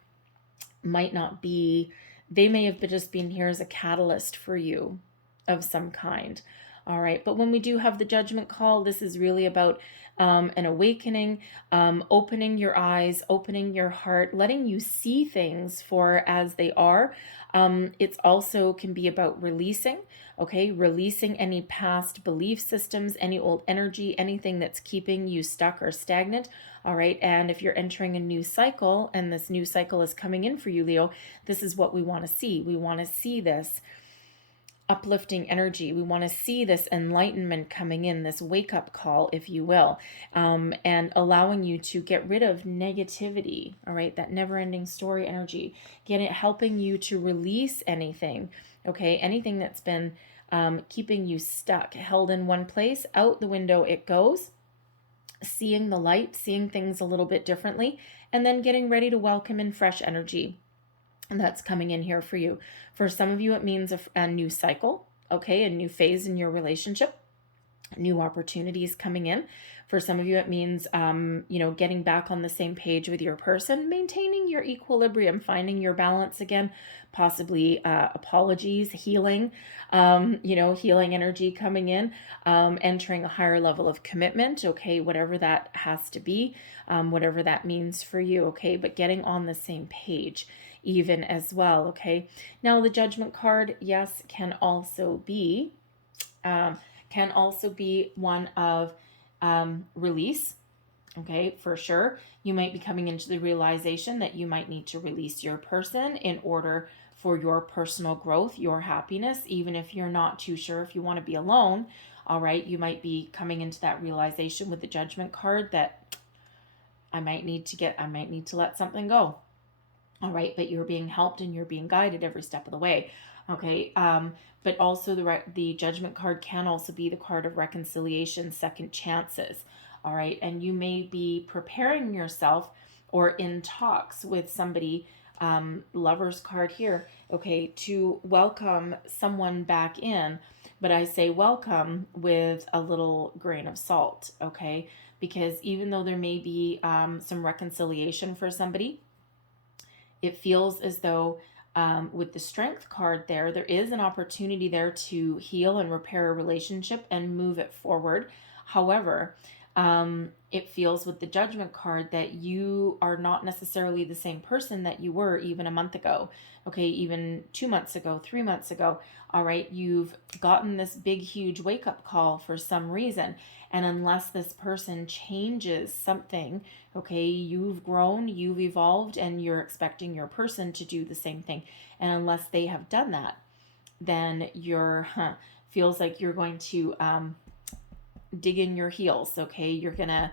might not be, they may have just been here as a catalyst for you of some kind. All right. But when we do have the Judgment call, this is really about an awakening, opening your eyes, opening your heart, letting you see things for as they are. It's also can be about releasing, okay? Releasing any past belief systems, any old energy, anything that's keeping you stuck or stagnant. All right. And if you're entering a new cycle and this new cycle is coming in for you, Leo, this is what we want to see. We want to see this uplifting energy. We want to see this enlightenment coming in, this wake-up call, if you will, and allowing you to get rid of negativity, all right, that never-ending story energy, helping you to release anything, okay, anything that's been keeping you stuck, held in one place, out the window it goes, seeing the light, seeing things a little bit differently, and then getting ready to welcome in fresh energy. And that's coming in here for you. For some of you, it means a new cycle, okay, a new phase in your relationship, new opportunities coming in. For some of you, it means, getting back on the same page with your person, maintaining your equilibrium, finding your balance again, possibly apologies, healing, healing energy coming in, entering a higher level of commitment, okay, whatever that has to be, whatever that means for you, okay, but getting on the same page even as well, okay. Now the Judgment card, yes, can also be one of release, okay, for sure. You might be coming into the realization that you might need to release your person in order for your personal growth, your happiness, even if you're not too sure if you want to be alone. All right, you might be coming into that realization with the Judgment card that I might need to let something go. All right, but you're being helped and you're being guided every step of the way. Okay, but also the Judgment card can also be the card of reconciliation, second chances. All right, and you may be preparing yourself or in talks with somebody, Lover's card here, okay, to welcome someone back in. But I say welcome with a little grain of salt, okay, because even though there may be some reconciliation for somebody, it feels as though with the Strength card there is an opportunity there to heal and repair a relationship and move it forward. However, it feels with the Judgment card that you are not necessarily the same person that you were even a month ago, okay, even 2 months ago, 3 months ago. All right, you've gotten this big, huge wake-up call for some reason. And unless this person changes something, okay, you've grown, you've evolved, and you're expecting your person to do the same thing. And unless they have done that, then feels like you're going to dig in your heels, okay? You're gonna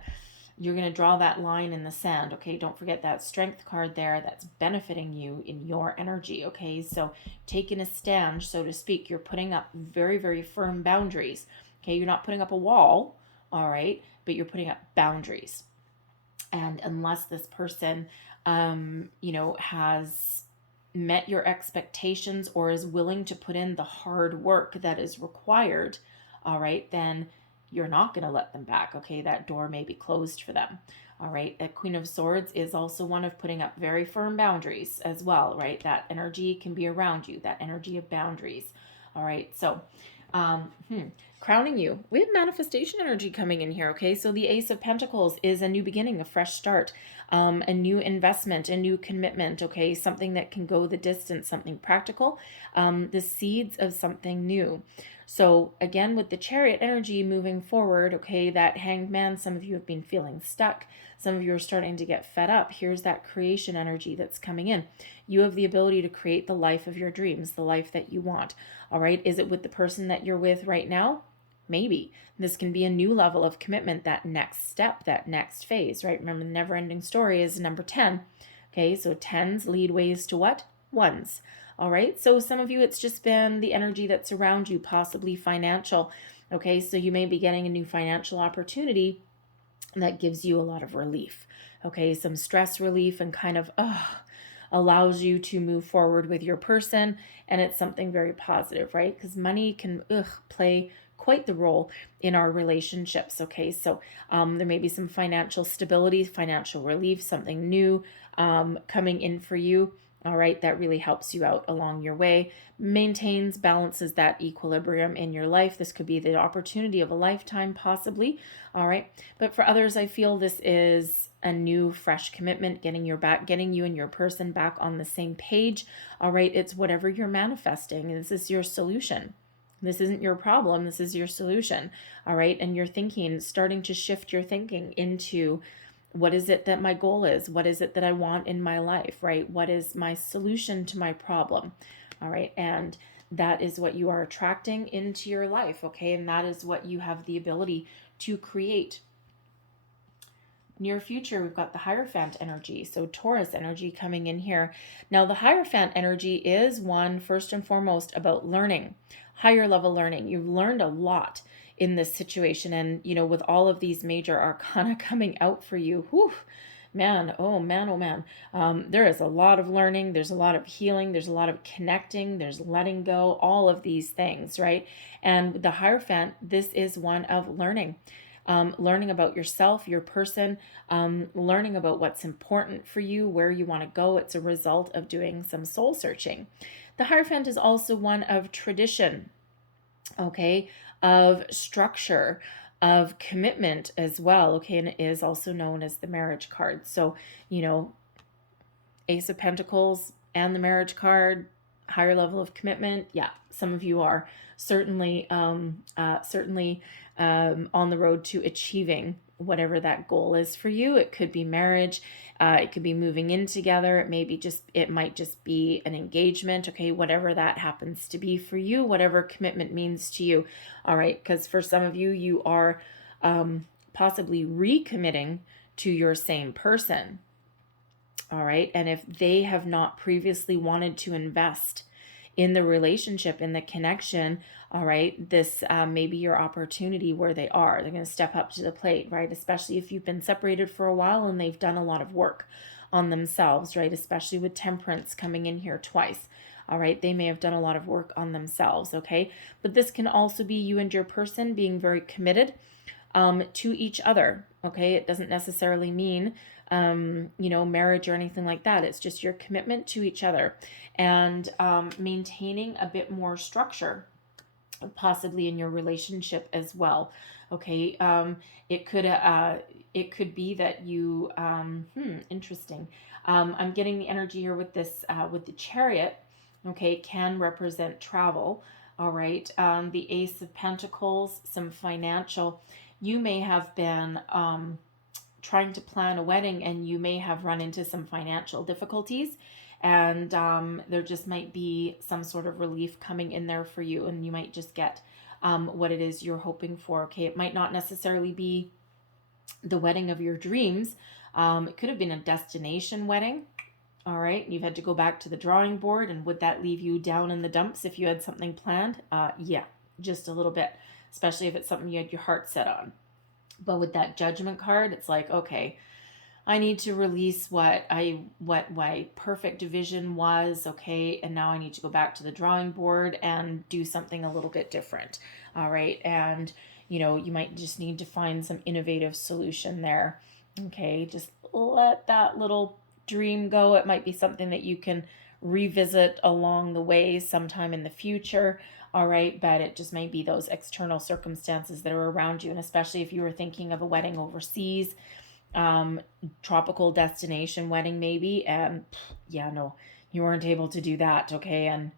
draw that line in the sand, okay? Don't forget that Strength card there that's benefiting you in your energy, okay? So taking a stand, so to speak, you're putting up very, very firm boundaries, okay? You're not putting up a wall, all right? But you're putting up boundaries. And unless this person, has met your expectations or is willing to put in the hard work that is required, all right, then you're not going to let them back. Okay, that door may be closed for them. All right, a Queen of Swords is also one of putting up very firm boundaries as well, right? That energy can be around you, that energy of boundaries. All right, so um, hmm, crowning you, we have manifestation energy coming in here. Okay, so the Ace of Pentacles is a new beginning, a fresh start, a new investment, a new commitment. Okay, something that can go the distance, something practical, the seeds of something new. So again, with the Chariot energy moving forward, okay, that Hanged Man, some of you have been feeling stuck. Some of you are starting to get fed up. Here's that creation energy that's coming in. You have the ability to create the life of your dreams, the life that you want. All right. Is it with the person that you're with right now? Maybe. This can be a new level of commitment, that next step, that next phase, right? Remember, the never ending story is number 10. Okay. So 10s lead ways to what? Ones. All right. So some of you, it's just been the energy that's around you, possibly financial. Okay. So you may be getting a new financial opportunity that gives you a lot of relief. Okay. Some stress relief and kind of, allows you to move forward with your person. And it's something very positive, right? Because money can play quite the role in our relationships. Okay. So there may be some financial stability, financial relief, something new coming in for you. All right, that really helps you out along your way, maintains, balances that equilibrium in your life. This could be the opportunity of a lifetime, possibly. All right, but for others, I feel this is a new, fresh commitment, getting you and your person back on the same page. All right, it's whatever you're manifesting. This is your solution. This isn't your problem. This is your solution. All right, and you're thinking, starting to shift your thinking into, what is it that my goal is? What is it that I want in my life, right? What is my solution to my problem? All right. And that is what you are attracting into your life. Okay. And that is what you have the ability to create. Near future, we've got the Hierophant energy. So Taurus energy coming in here. Now, the Hierophant energy is one, first and foremost, about learning, higher level learning. You've learned a lot in this situation. And, with all of these major arcana coming out for you, whew, man, oh man, oh man. There is a lot of learning. There's a lot of healing. There's a lot of connecting. There's letting go, all of these things, right? And the Hierophant, this is one of learning. Learning about yourself, your person, learning about what's important for you, where you want to go. It's a result of doing some soul searching. The Hierophant is also one of tradition, okay, of structure, of commitment as well, okay, and it is also known as the marriage card. So, Ace of Pentacles and the marriage card, higher level of commitment. Yeah, some of you are certainly on the road to achieving whatever that goal is for you. It could be marriage, it could be moving in together, it might just be an engagement, okay, whatever that happens to be for you, whatever commitment means to you. All right, because for some of you, you are possibly recommitting to your same person. All right, and if they have not previously wanted to invest in the relationship, in the connection, all right, this may be your opportunity where they are. They're going to step up to the plate, right? Especially if you've been separated for a while and they've done a lot of work on themselves, right? Especially with Temperance coming in here twice. All right, they may have done a lot of work on themselves, okay? But this can also be you and your person being very committed to each other, okay? It doesn't necessarily mean marriage or anything like that. It's just your commitment to each other and maintaining a bit more structure, possibly in your relationship as well. Okay, it could be that you interesting. I'm getting the energy here with this with the Chariot. Okay, can represent travel. All right, the Ace of Pentacles, some financial. You may have been trying to plan a wedding and you may have run into some financial difficulties, and there just might be some sort of relief coming in there for you, and you might just get what it is you're hoping for. Okay, it might not necessarily be the wedding of your dreams. It could have been a destination wedding. All right, you've had to go back to the drawing board, and would that leave you down in the dumps if you had something planned? Yeah, just a little bit, especially if it's something you had your heart set on. But with that Judgment card, it's like, okay, I need to release what my perfect vision was, okay, and now I need to go back to the drawing board and do something a little bit different. All right. And you might just need to find some innovative solution there. Okay, just let that little dream go. It might be something that you can revisit along the way sometime in the future. All right, but it just may be those external circumstances that are around you. And especially if you were thinking of a wedding overseas, um, tropical destination wedding maybe, and yeah, no, you weren't able to do that, okay? And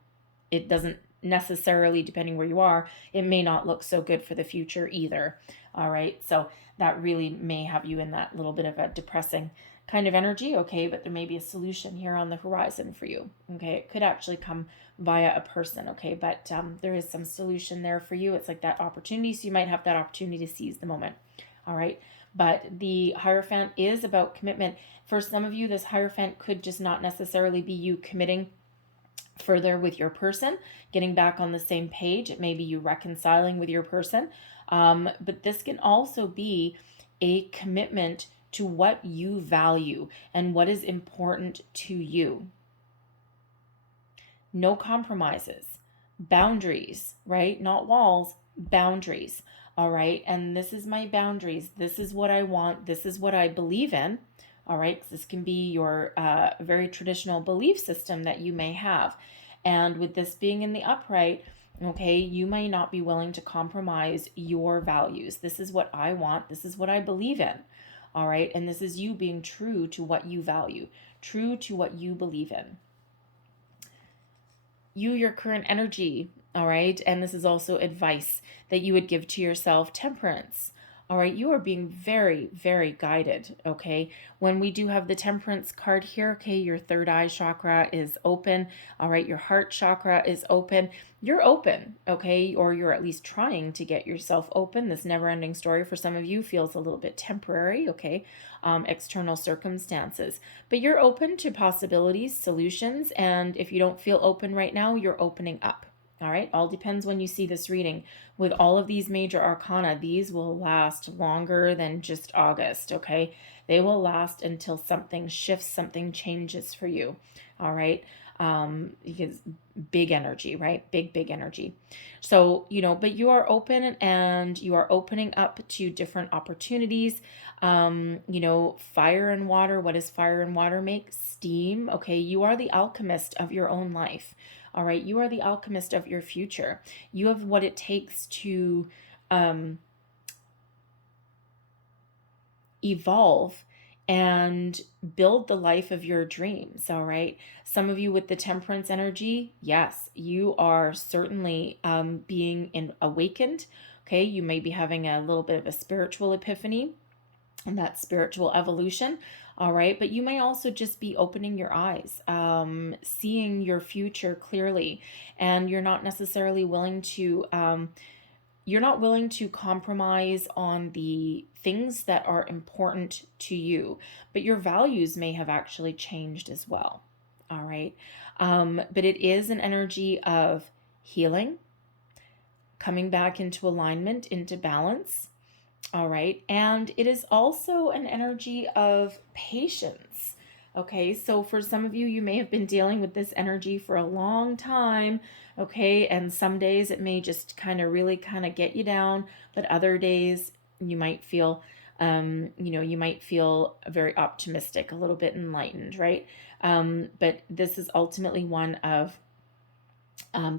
it doesn't necessarily, depending where you are, it may not look so good for the future either. All right, so that really may have you in that little bit of a depressing kind of energy, okay? But there may be a solution here on the horizon for you, okay? It could actually come via a person, okay? But there is some solution there for you. It's like that opportunity, so you might have that opportunity to seize the moment, all right? But the Hierophant is about commitment. For some of you, this Hierophant could just not necessarily be you committing further with your person, getting back on the same page. It may be you reconciling with your person. But this can also be a commitment to what you value and what is important to you. No compromises, boundaries, right? Not walls, boundaries. All right. And this is my boundaries. This is what I want. This is what I believe in. All right. This can be your very traditional belief system that you may have. And with this being in the upright, okay, you may not be willing to compromise your values. This is what I want. This is what I believe in. All right. And this is you being true to what you value, true to what you believe in. Your current energy, all right? And this is also advice that you would give to yourself. Temperance, all right? You are being very, very guided, okay? When we do have the Temperance card here, okay, your third eye chakra is open, all right? Your heart chakra is open. You're open, okay? Or you're at least trying to get yourself open. This never-ending story for some of you feels a little bit temporary, okay? External circumstances. But you're open to possibilities, solutions, and if you don't feel open right now, you're opening up. All right, all depends when you see this reading. With all of these major arcana, these will last longer than just August, okay? They will last until something shifts, something changes for you, all right? Because big energy, right? Big energy. So, but you are open and you are opening up to different opportunities. Fire and water. What does fire and water make? Steam. Okay. You are the alchemist of your own life. All right. You are the alchemist of your future. You have what it takes to evolve and build the life of your dreams. All right. Some of you with the Temperance energy, yes, you are certainly being awakened. Okay. You may be having a little bit of a spiritual epiphany and that spiritual evolution. All right. But you may also just be opening your eyes, seeing your future clearly, and you're not necessarily willing to compromise on the things that are important to you, but your values may have actually changed as well. All right. But it is an energy of healing, coming back into alignment, into balance. All right. And it is also an energy of patience. Okay. So for some of you, you may have been dealing with this energy for a long time. Okay. And some days it may just really get you down, but other days you might feel, you might feel very optimistic, a little bit enlightened, right? But this is ultimately one of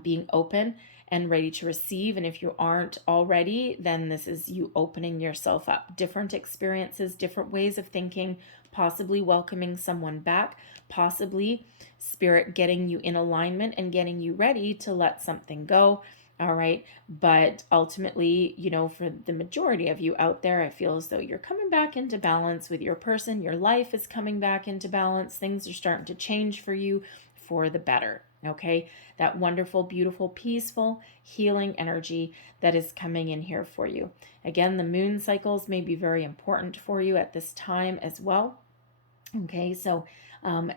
being open and ready to receive. And if you aren't already, then this is you opening yourself up. Different experiences, different ways of thinking, possibly welcoming someone back, possibly spirit getting you in alignment and getting you ready to let something go. All right. But ultimately, for the majority of you out there, I feel as though you're coming back into balance with your person. Your life is coming back into balance. Things are starting to change for you for the better. Okay, that wonderful, beautiful, peaceful, healing energy that is coming in here for you. Again, the moon cycles may be very important for you at this time as well. Okay, so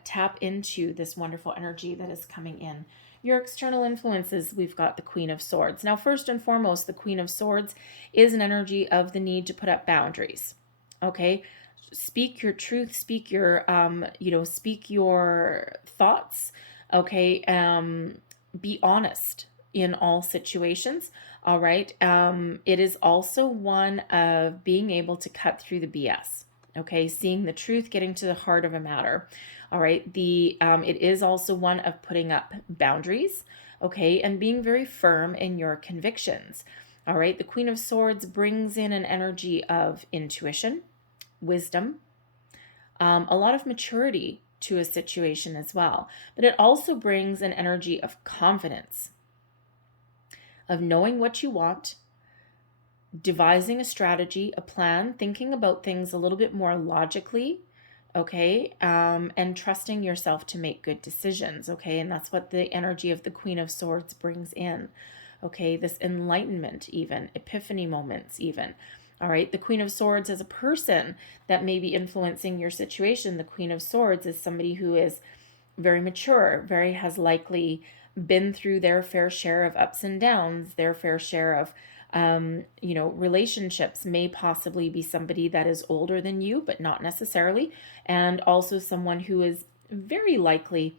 tap into this wonderful energy that is coming in. Your external influences, we've got the Queen of Swords. Now, first and foremost, the Queen of Swords is an energy of the need to put up boundaries. Okay, speak your truth, speak your, speak your thoughts. Okay. Be honest in all situations. All right. It is also one of being able to cut through the BS. Okay. Seeing the truth, getting to the heart of a matter. All right. It is also one of putting up boundaries. Okay. And being very firm in your convictions. All right. The Queen of Swords brings in an energy of intuition, wisdom, a lot of maturity to a situation as well. But it also brings an energy of confidence, of knowing what you want, devising a strategy, a plan, thinking about things a little bit more logically, okay, and trusting yourself to make good decisions, okay, and that's what the energy of the Queen of Swords brings in, okay, this enlightenment, even epiphany moments, even. All right, the Queen of Swords as a person that may be influencing your situation. The Queen of Swords is somebody who is very mature, very has likely been through their fair share of ups and downs, their fair share of relationships. May possibly be somebody that is older than you, but not necessarily, and also someone who is very likely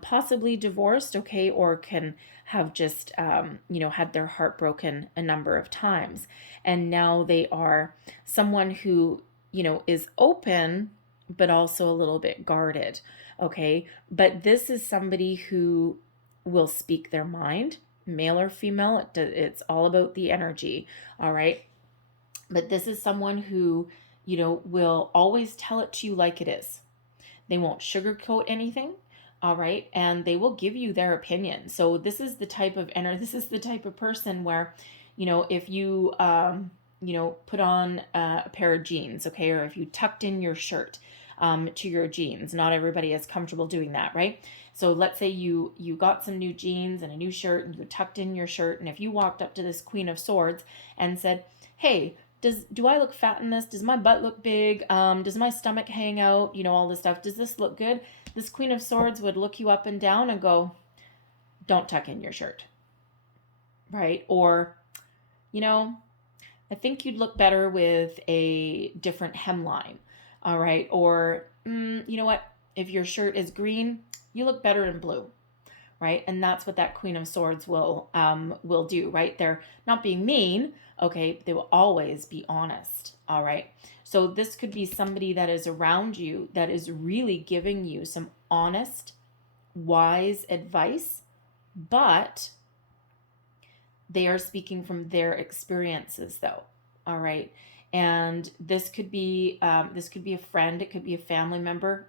possibly divorced, okay, or can have just had their heart broken a number of times, and now they are someone who is open but also a little bit guarded, okay. But this is somebody who will speak their mind, male or female. It's all about the energy, all right. But this is someone who will always tell it to you like it is. They won't sugarcoat anything, all right, and they will give you their opinion. So this is the type of this is the type of person where if you put on a pair of jeans, okay, or if you tucked in your shirt to your jeans. Not everybody is comfortable doing that, right? So let's say you got some new jeans and a new shirt and you tucked in your shirt, and if you walked up to this Queen of Swords and said, hey, do I look fat in this? Does my butt look big? Does my stomach hang out? All this stuff. Does this look good? This Queen of Swords would look you up and down and go, don't tuck in your shirt, right? Or, I think you'd look better with a different hemline, all right? Or, you know what? If your shirt is green, you look better in blue, right? And that's what that Queen of Swords will do, right? They're not being mean, okay? They will always be honest, all right? So this could be somebody that is around you that is really giving you some honest, wise advice, but they are speaking from their experiences, though, all right? And this could be a friend, it could be a family member,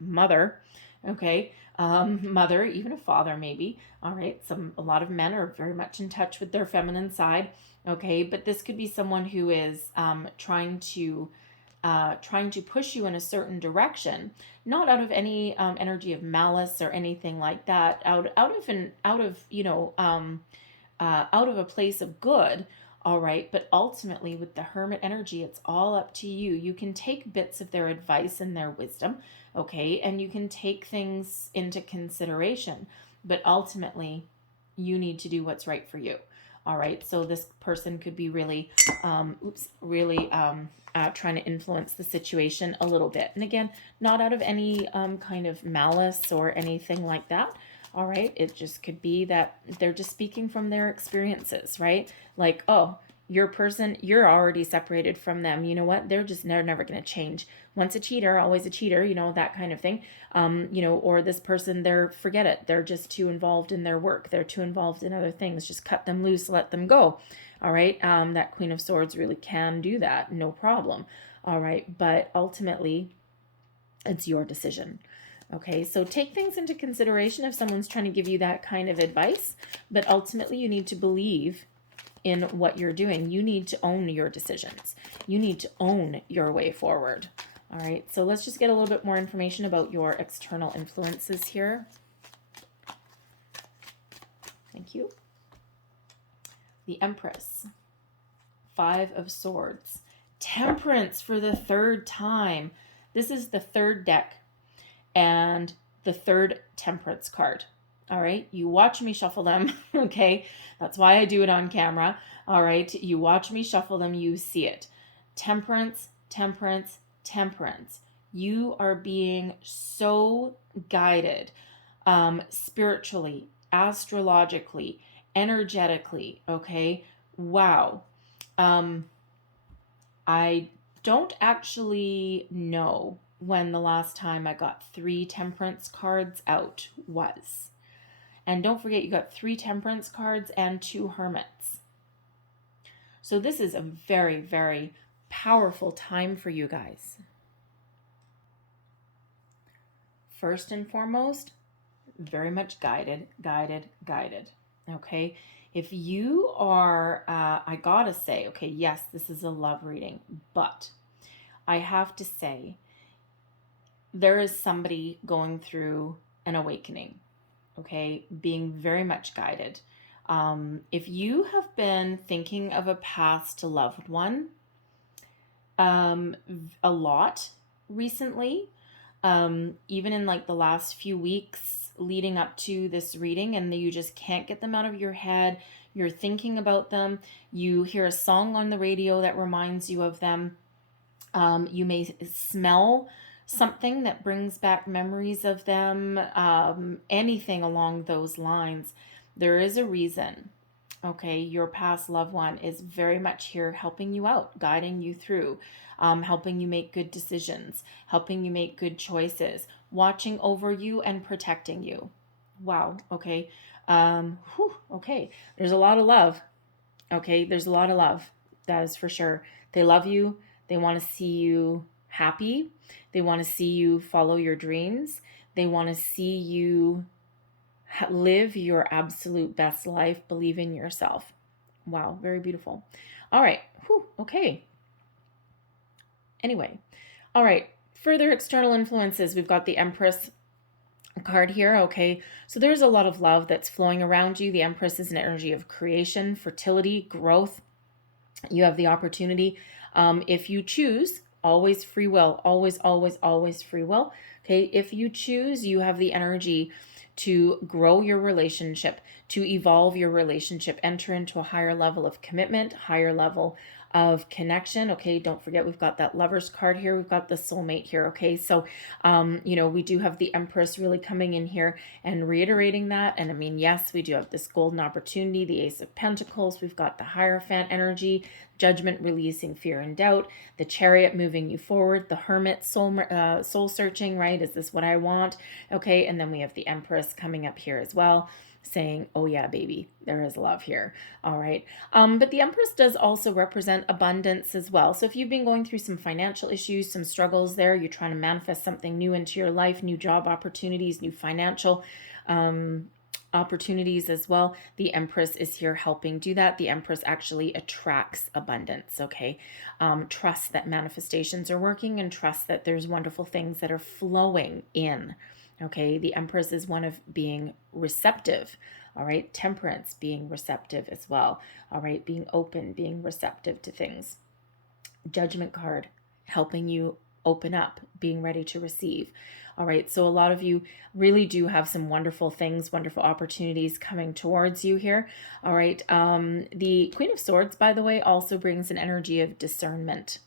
mother, okay, mother, even a father maybe, all right. A lot of men are very much in touch with their feminine side, okay, but this could be someone who is trying to push you in a certain direction, not out of any energy of malice or anything like that, out of a place of good. All right, but ultimately with the Hermit energy, it's all up to you. You can take bits of their advice and their wisdom, okay, and you can take things into consideration, but ultimately you need to do what's right for you. All right, so this person could be really, trying to influence the situation a little bit. And again, not out of any kind of malice or anything like that. All right, it just could be that they're just speaking from their experiences, right? Like, oh, your person, you're already separated from them. You know what? They're never going to change. Once a cheater, always a cheater, that kind of thing. Or this person, forget it. They're just too involved in their work. They're too involved in other things. Just cut them loose, let them go. All right. That Queen of Swords really can do that. No problem. All right. But ultimately, it's your decision. Okay, so take things into consideration if someone's trying to give you that kind of advice, but ultimately you need to believe in what you're doing. You need to own your decisions. You need to own your way forward. All right, so let's just get a little bit more information about your external influences here. Thank you. The Empress, 5 of Swords, Temperance for the 3rd time. This is the 3rd deck and the 3rd Temperance card. All right, you watch me shuffle them, okay? That's why I do it on camera. All right, you watch me shuffle them, you see it. Temperance, Temperance, Temperance. You are being so guided spiritually, astrologically, energetically, okay? Wow. I don't actually know when the last time I got 3 temperance cards out was. And don't forget, you got 3 temperance cards and 2 hermits. So this is a very, very powerful time for you guys. First and foremost, very much guided. Okay. If you are, I gotta say, okay, yes, this is a love reading, but I have to say, there is somebody going through an awakening, okay, being very much guided. If you have been thinking of a past loved one a lot recently, even in like the last few weeks leading up to this reading, and you just can't get them out of your head, you're thinking about them, you hear a song on the radio that reminds you of them, you may smell something that brings back memories of them, anything along those lines. There is a reason. Okay, your past loved one is very much here helping you out, guiding you through, helping you make good decisions, helping you make good choices, watching over you and protecting you. Wow, okay. Okay, there's a lot of love. Okay, there's a lot of love. That is for sure. They love you. They want to see you happy. They want to see you follow your dreams. They want to see you live your absolute best life. Believe in yourself. Wow, very beautiful. All right. Okay. Anyway, all right. Further external influences. We've got the Empress card here. Okay, so there's a lot of love that's flowing around you. The Empress is an energy of creation, fertility, growth. You have the opportunity, if you choose, always free will, always free will. Okay, if you choose, you have the energy to grow your relationship, to evolve your relationship, enter into a higher level of commitment, higher level of connection. Okay, don't forget, we've got that Lovers card here, we've got the soulmate here. Okay, so we do have the Empress really coming in here and reiterating that. And I mean, yes, we do have this golden opportunity, the Ace of Pentacles, we've got the Hierophant energy, Judgment releasing fear and doubt, the Chariot moving you forward, the Hermit soul searching, right? Is this what I want? Okay, and then we have the Empress coming up here as well, saying, oh yeah, baby, there is love here. All right. But the Empress does also represent abundance as well. So if you've been going through some financial issues, some struggles there, you're trying to manifest something new into your life, new job opportunities, new financial opportunities as well, the Empress is here helping do that. The Empress actually attracts abundance. Okay. Trust that manifestations are working and trust that there's wonderful things that are flowing in. Okay, the Empress is one of being receptive. All right, Temperance, being receptive as well. All right, being open, being receptive to things. Judgment card, helping you open up, being ready to receive. All right, so a lot of you really do have some wonderful things, wonderful opportunities coming towards you here. All right, the Queen of Swords, by the way, also brings an energy of discernment.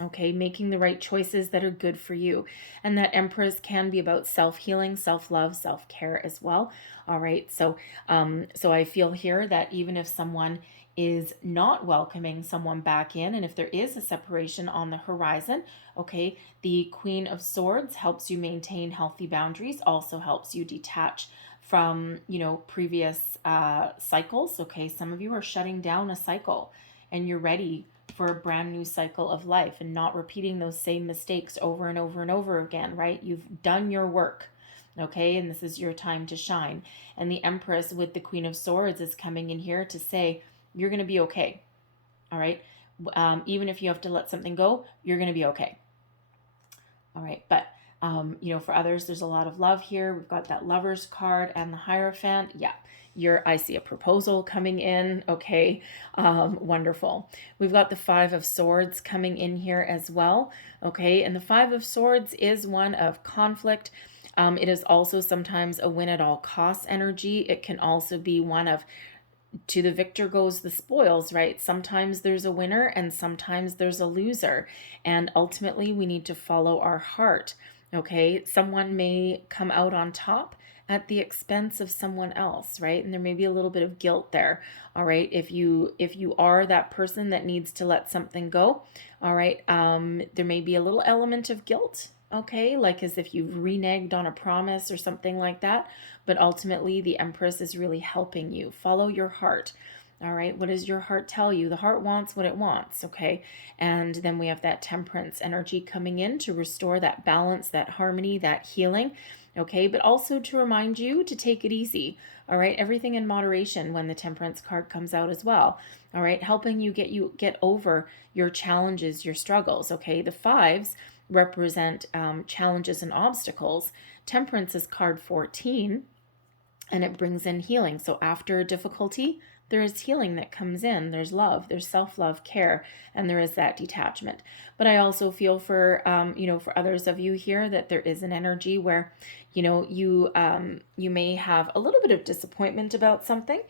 Okay, making the right choices that are good for you. And that Empress can be about self-healing, self-love, self-care as well. All right, so I feel here that even if someone is not welcoming someone back in, and if there is a separation on the horizon, okay, the Queen of Swords helps you maintain healthy boundaries, also helps you detach from, previous cycles. Okay, some of you are shutting down a cycle and you're ready for a brand new cycle of life and not repeating those same mistakes over and over and over again, right? You've done your work, okay? And this is your time to shine. And the Empress with the Queen of Swords is coming in here to say, you're going to be okay, all right? Even if you have to let something go, you're going to be okay. All right, but for others, there's a lot of love here. We've got that Lovers card and the Hierophant. Yeah, I see a proposal coming in. Okay, wonderful. We've got the Five of Swords coming in here as well. Okay, and the Five of Swords is one of conflict. It is also sometimes a win at all costs energy. It can also be one of to the victor goes the spoils, right? Sometimes there's a winner and sometimes there's a loser. And ultimately, we need to follow our heart. Okay. Someone may come out on top at the expense of someone else, right? And there may be a little bit of guilt there. All right. If you are that person that needs to let something go, all right, there may be a little element of guilt. Okay, like as if you've reneged on a promise or something like that. But ultimately, the Empress is really helping you. Follow your heart. All right, what does your heart tell you? The heart wants what it wants, okay? And then we have that Temperance energy coming in to restore that balance, that harmony, that healing, okay? But also to remind you to take it easy, all right? Everything in moderation when the Temperance card comes out as well, all right? Helping you get over your challenges, your struggles, okay? The fives represent challenges and obstacles. Temperance is card 14, and it brings in healing. So after difficulty, there is healing that comes in. There's love, there's self-love, care, and there is that detachment. But I also feel for for others of you here that there is an energy where you may have a little bit of disappointment about something,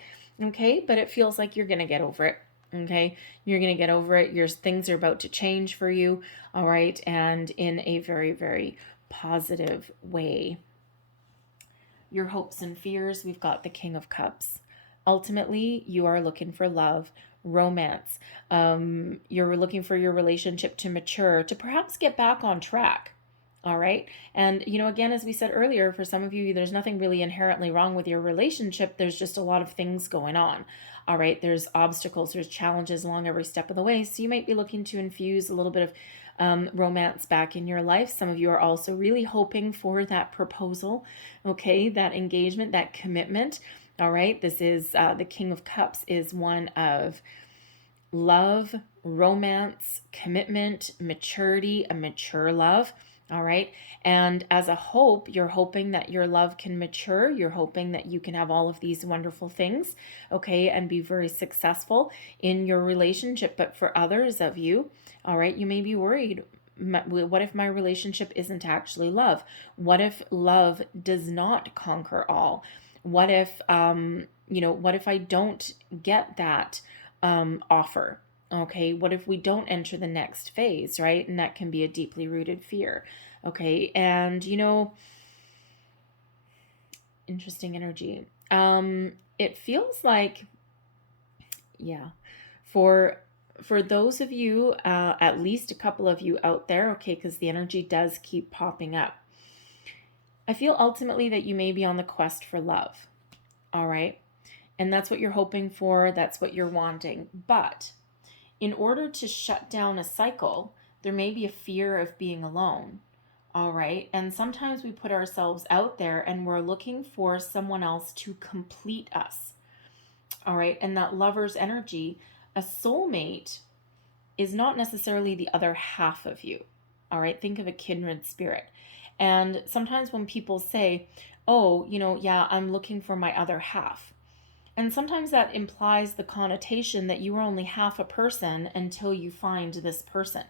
okay, but it feels like you're gonna get over it. Okay, you're gonna get over it. Your things are about to change for you, all right, and in a very, very positive way. Your hopes and fears, we've got the King of Cups. Ultimately, you are looking for love, romance. You're looking for your relationship to mature, to perhaps get back on track. All right. And, again, as we said earlier, for some of you, there's nothing really inherently wrong with your relationship. There's just a lot of things going on. All right. There's obstacles, there's challenges along every step of the way. So you might be looking to infuse a little bit of romance back in your life. Some of you are also really hoping for that proposal, okay, that engagement, that commitment. All right, this is the King of Cups is one of love, romance, commitment, maturity, a mature love. All right. And as a hope, you're hoping that your love can mature. You're hoping that you can have all of these wonderful things, okay, and be very successful in your relationship. But for others of you, all right, you may be worried. What if my relationship isn't actually love? What if love does not conquer all? What if, what if I don't get that offer? Okay, what if we don't enter the next phase, right? And that can be a deeply rooted fear. Okay, and interesting energy. It feels like, yeah, for those of you, at least a couple of you out there, okay, because the energy does keep popping up. I feel ultimately that you may be on the quest for love. All right, and that's what you're hoping for. That's what you're wanting, but in order to shut down a cycle, there may be a fear of being alone. All right. And sometimes we put ourselves out there and we're looking for someone else to complete us. All right. And that lover's energy, a soulmate is not necessarily the other half of you. All right. Think of a kindred spirit. And sometimes when people say, oh, yeah, I'm looking for my other half. And sometimes that implies the connotation that you are only half a person until you find this person.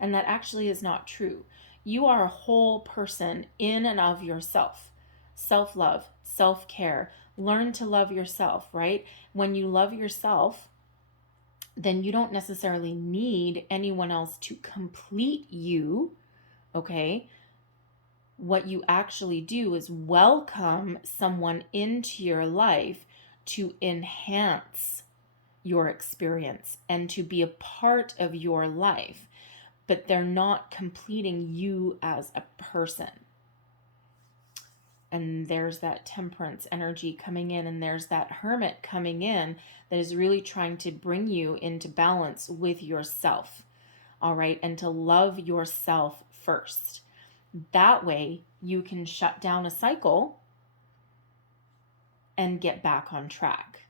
And that actually is not true. You are a whole person in and of yourself. Self-love, self-care. Learn to love yourself, right? When you love yourself, then you don't necessarily need anyone else to complete you, okay? What you actually do is welcome someone into your life to enhance your experience and to be a part of your life, but they're not completing you as a person. And there's that Temperance energy coming in, and there's that Hermit coming in that is really trying to bring you into balance with yourself, all right, and to love yourself first. That way you can shut down a cycle and get back on track.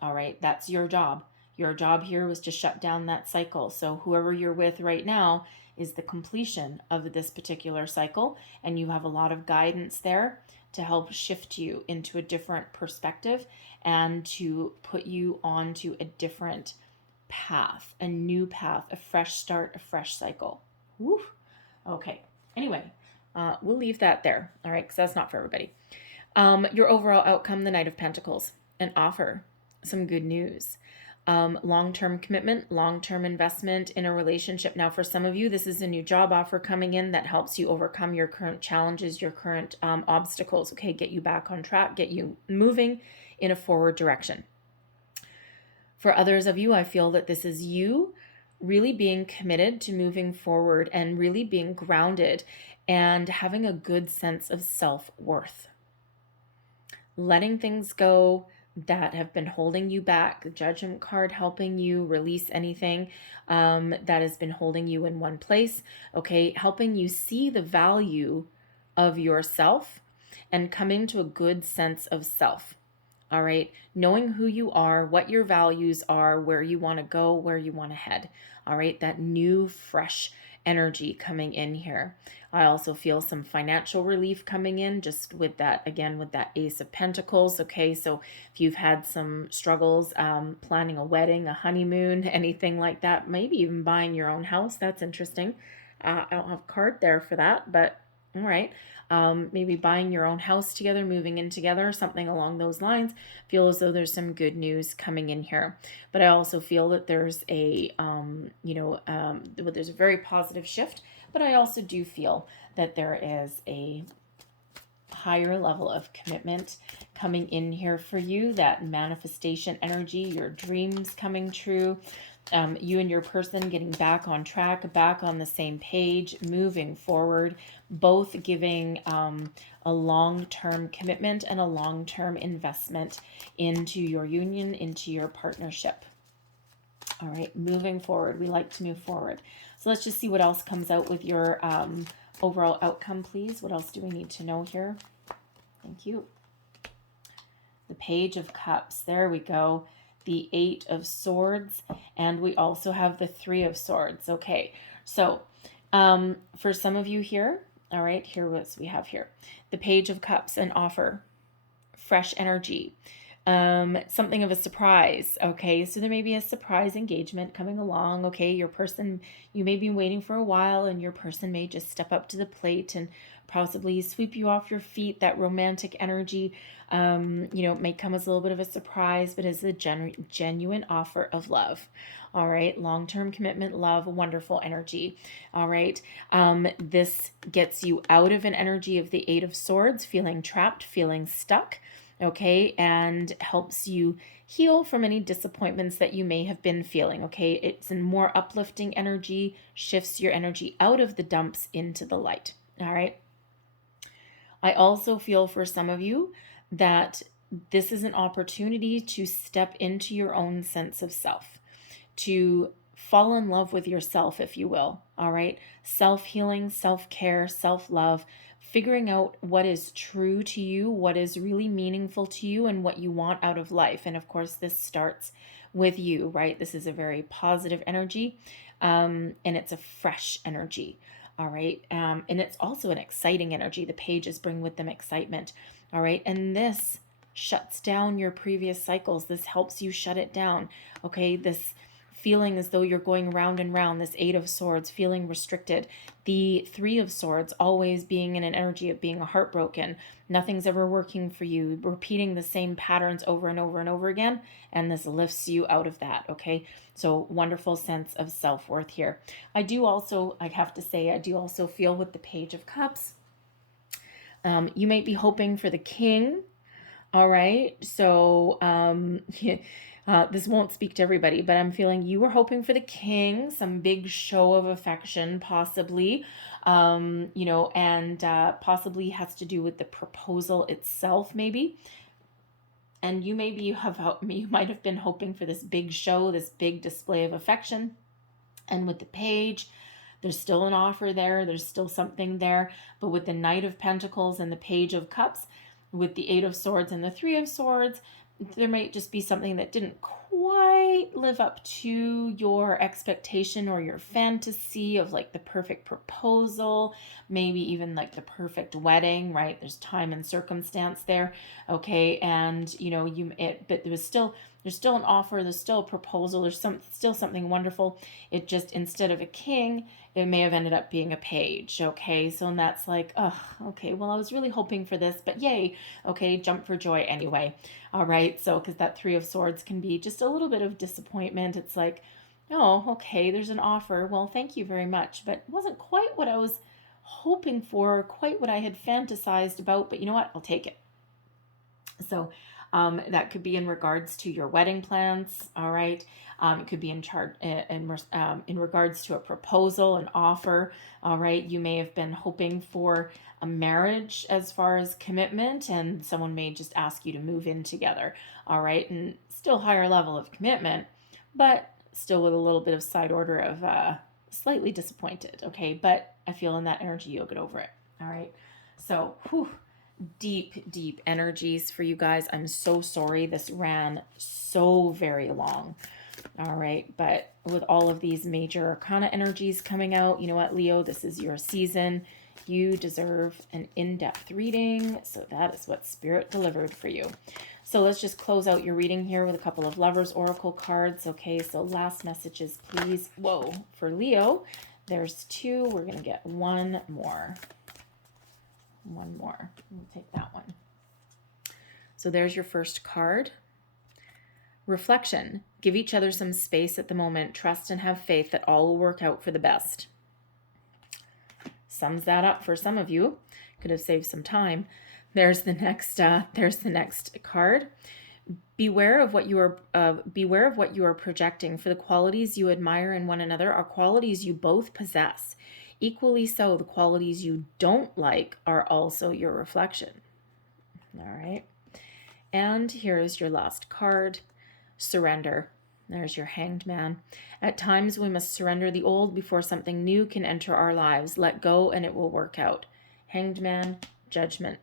All right, that's your job. Your job here was to shut down that cycle. So whoever you're with right now is the completion of this particular cycle, and you have a lot of guidance there to help shift you into a different perspective and to put you onto a different path, a new path, a fresh start, a fresh cycle. Woo. Okay. Anyway, we'll leave that there. All right, because that's not for everybody. Your overall outcome, the Knight of Pentacles, an offer, some good news. Long-term commitment, long-term investment in a relationship. Now, for some of you, this is a new job offer coming in that helps you overcome your current challenges, your current obstacles, okay? Get you back on track, get you moving in a forward direction. For others of you, I feel that this is you really being committed to moving forward and really being grounded and having a good sense of self-worth. Letting things go that have been holding you back, the Judgment card helping you release anything that has been holding you in one place, okay? Helping you see the value of yourself and come into a good sense of self. All right, knowing who you are, what your values are, where you want to go, where you want to head. All right, that new, fresh energy coming in here. I also feel some financial relief coming in just with that, again, with that Ace of Pentacles. Okay, so if you've had some struggles planning a wedding, a honeymoon, anything like that, maybe even buying your own house, that's interesting. I don't have a card there for that, but all right. Maybe buying your own house together, moving in together, something along those lines. Feel as though there's some good news coming in here. But I also feel that there's a, there's a very positive shift. But I also do feel that there is a higher level of commitment coming in here for you, that manifestation energy, your dreams coming true, you and your person getting back on track, back on the same page, moving forward, both giving a long-term commitment and a long-term investment into your union, into your partnership. All right, moving forward. We like to move forward. So let's just see what else comes out with your overall outcome, please. What else do we need to know here? Thank you. The Page of Cups. There we go. The Eight of Swords. And we also have the Three of Swords. Okay, so for some of you here, all right, here what we have here. The Page of Cups, an offer, fresh energy, something of a surprise. Okay, so there may be a surprise engagement coming along. Okay, your person, you may be waiting for a while, and your person may just step up to the plate and possibly sweep you off your feet. That romantic energy, may come as a little bit of a surprise, but as a genuine offer of love. All right, long-term commitment, love, wonderful energy. All right, this gets you out of an energy of the Eight of Swords, feeling trapped, feeling stuck. Okay, and helps you heal from any disappointments that you may have been feeling. Okay, it's a more uplifting energy, shifts your energy out of the dumps into the light. All right. I also feel for some of you that this is an opportunity to step into your own sense of self, to fall in love with yourself, if you will. All right, self-healing, self-care, self-love, figuring out what is true to you, what is really meaningful to you, and what you want out of life. And of course, this starts with you, right? This is a very positive energy, and it's a fresh energy. All right. And it's also an exciting energy. The pages bring with them excitement. All right. And this shuts down your previous cycles. This helps you shut it down. Okay. This feeling as though you're going round and round, this Eight of Swords, feeling restricted. The Three of Swords, always being in an energy of being heartbroken. Nothing's ever working for you, repeating the same patterns over and over and over again, and this lifts you out of that, okay? So wonderful sense of self-worth here. I have to say, I do also feel with the Page of Cups, you might be hoping for the King, all right? So, this won't speak to everybody, but I'm feeling you were hoping for the King, some big show of affection, possibly, and possibly has to do with the proposal itself, maybe. And you might have been hoping for this big show, this big display of affection. And with the Page, there's still an offer there. There's still something there. But with the Knight of Pentacles and the Page of Cups, with the Eight of Swords and the Three of Swords, there might just be something that didn't quite live up to your expectation or your fantasy of like the perfect proposal, maybe even like the perfect wedding, right? There's time and circumstance there, okay? And but there's still an offer, there's still a proposal, there's still something wonderful. It just, instead of a king, it may have ended up being a page, okay? So, and that's like, oh, okay, well, I was really hoping for this, but yay, okay, jump for joy anyway. All right, so because that Three of Swords can be just a little bit of disappointment. It's like, oh, okay, there's an offer. Well, thank you very much, but it wasn't quite what I was hoping for, quite what I had fantasized about, but you know what? I'll take it. So that could be in regards to your wedding plans. All right. It could be in regards to a proposal, an offer. All right. You may have been hoping for a marriage as far as commitment, and someone may just ask you to move in together. All right. And still higher level of commitment, but still with a little bit of side order of slightly disappointed. Okay. But I feel in that energy, you'll get over it. All right. So, whew, deep energies for you guys. I'm so sorry this ran so very long. All right, but with all of these major arcana energies coming out, you know what, Leo, this is your season. You deserve an in-depth reading, so that is what Spirit delivered for you. So let's just close out your reading here with a couple of Lovers Oracle cards. Okay, so last messages, please. Whoa, for Leo, there's 2. We're going to get one more. We'll take that one. So there's your first card. Reflection. Give each other some space at the moment. Trust and have faith that all will work out for the best. Sums that up for some of you. Could have saved some time. There's the next card. Beware of what you are projecting, for the qualities you admire in one another are qualities you both possess. Equally so, the qualities you don't like are also your reflection. All right. And here's your last card, surrender. There's your Hanged Man. At times we must surrender the old before something new can enter our lives. Let go and it will work out. Hanged Man, judgment.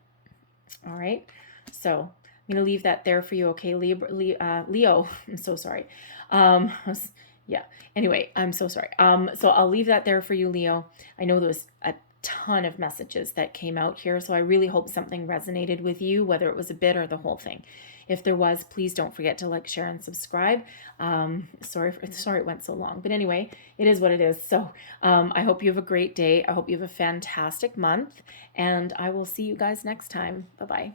All right. So I'm going to leave that there for you. Okay, Leo. I'm so sorry. Yeah. Anyway, I'm so sorry. So I'll leave that there for you, Leo. I know there was a ton of messages that came out here, so I really hope something resonated with you, whether it was a bit or the whole thing. If there was, please don't forget to like, share, and subscribe. Sorry it went so long, but anyway, it is what it is. So I hope you have a great day. I hope you have a fantastic month, and I will see you guys next time. Bye-bye.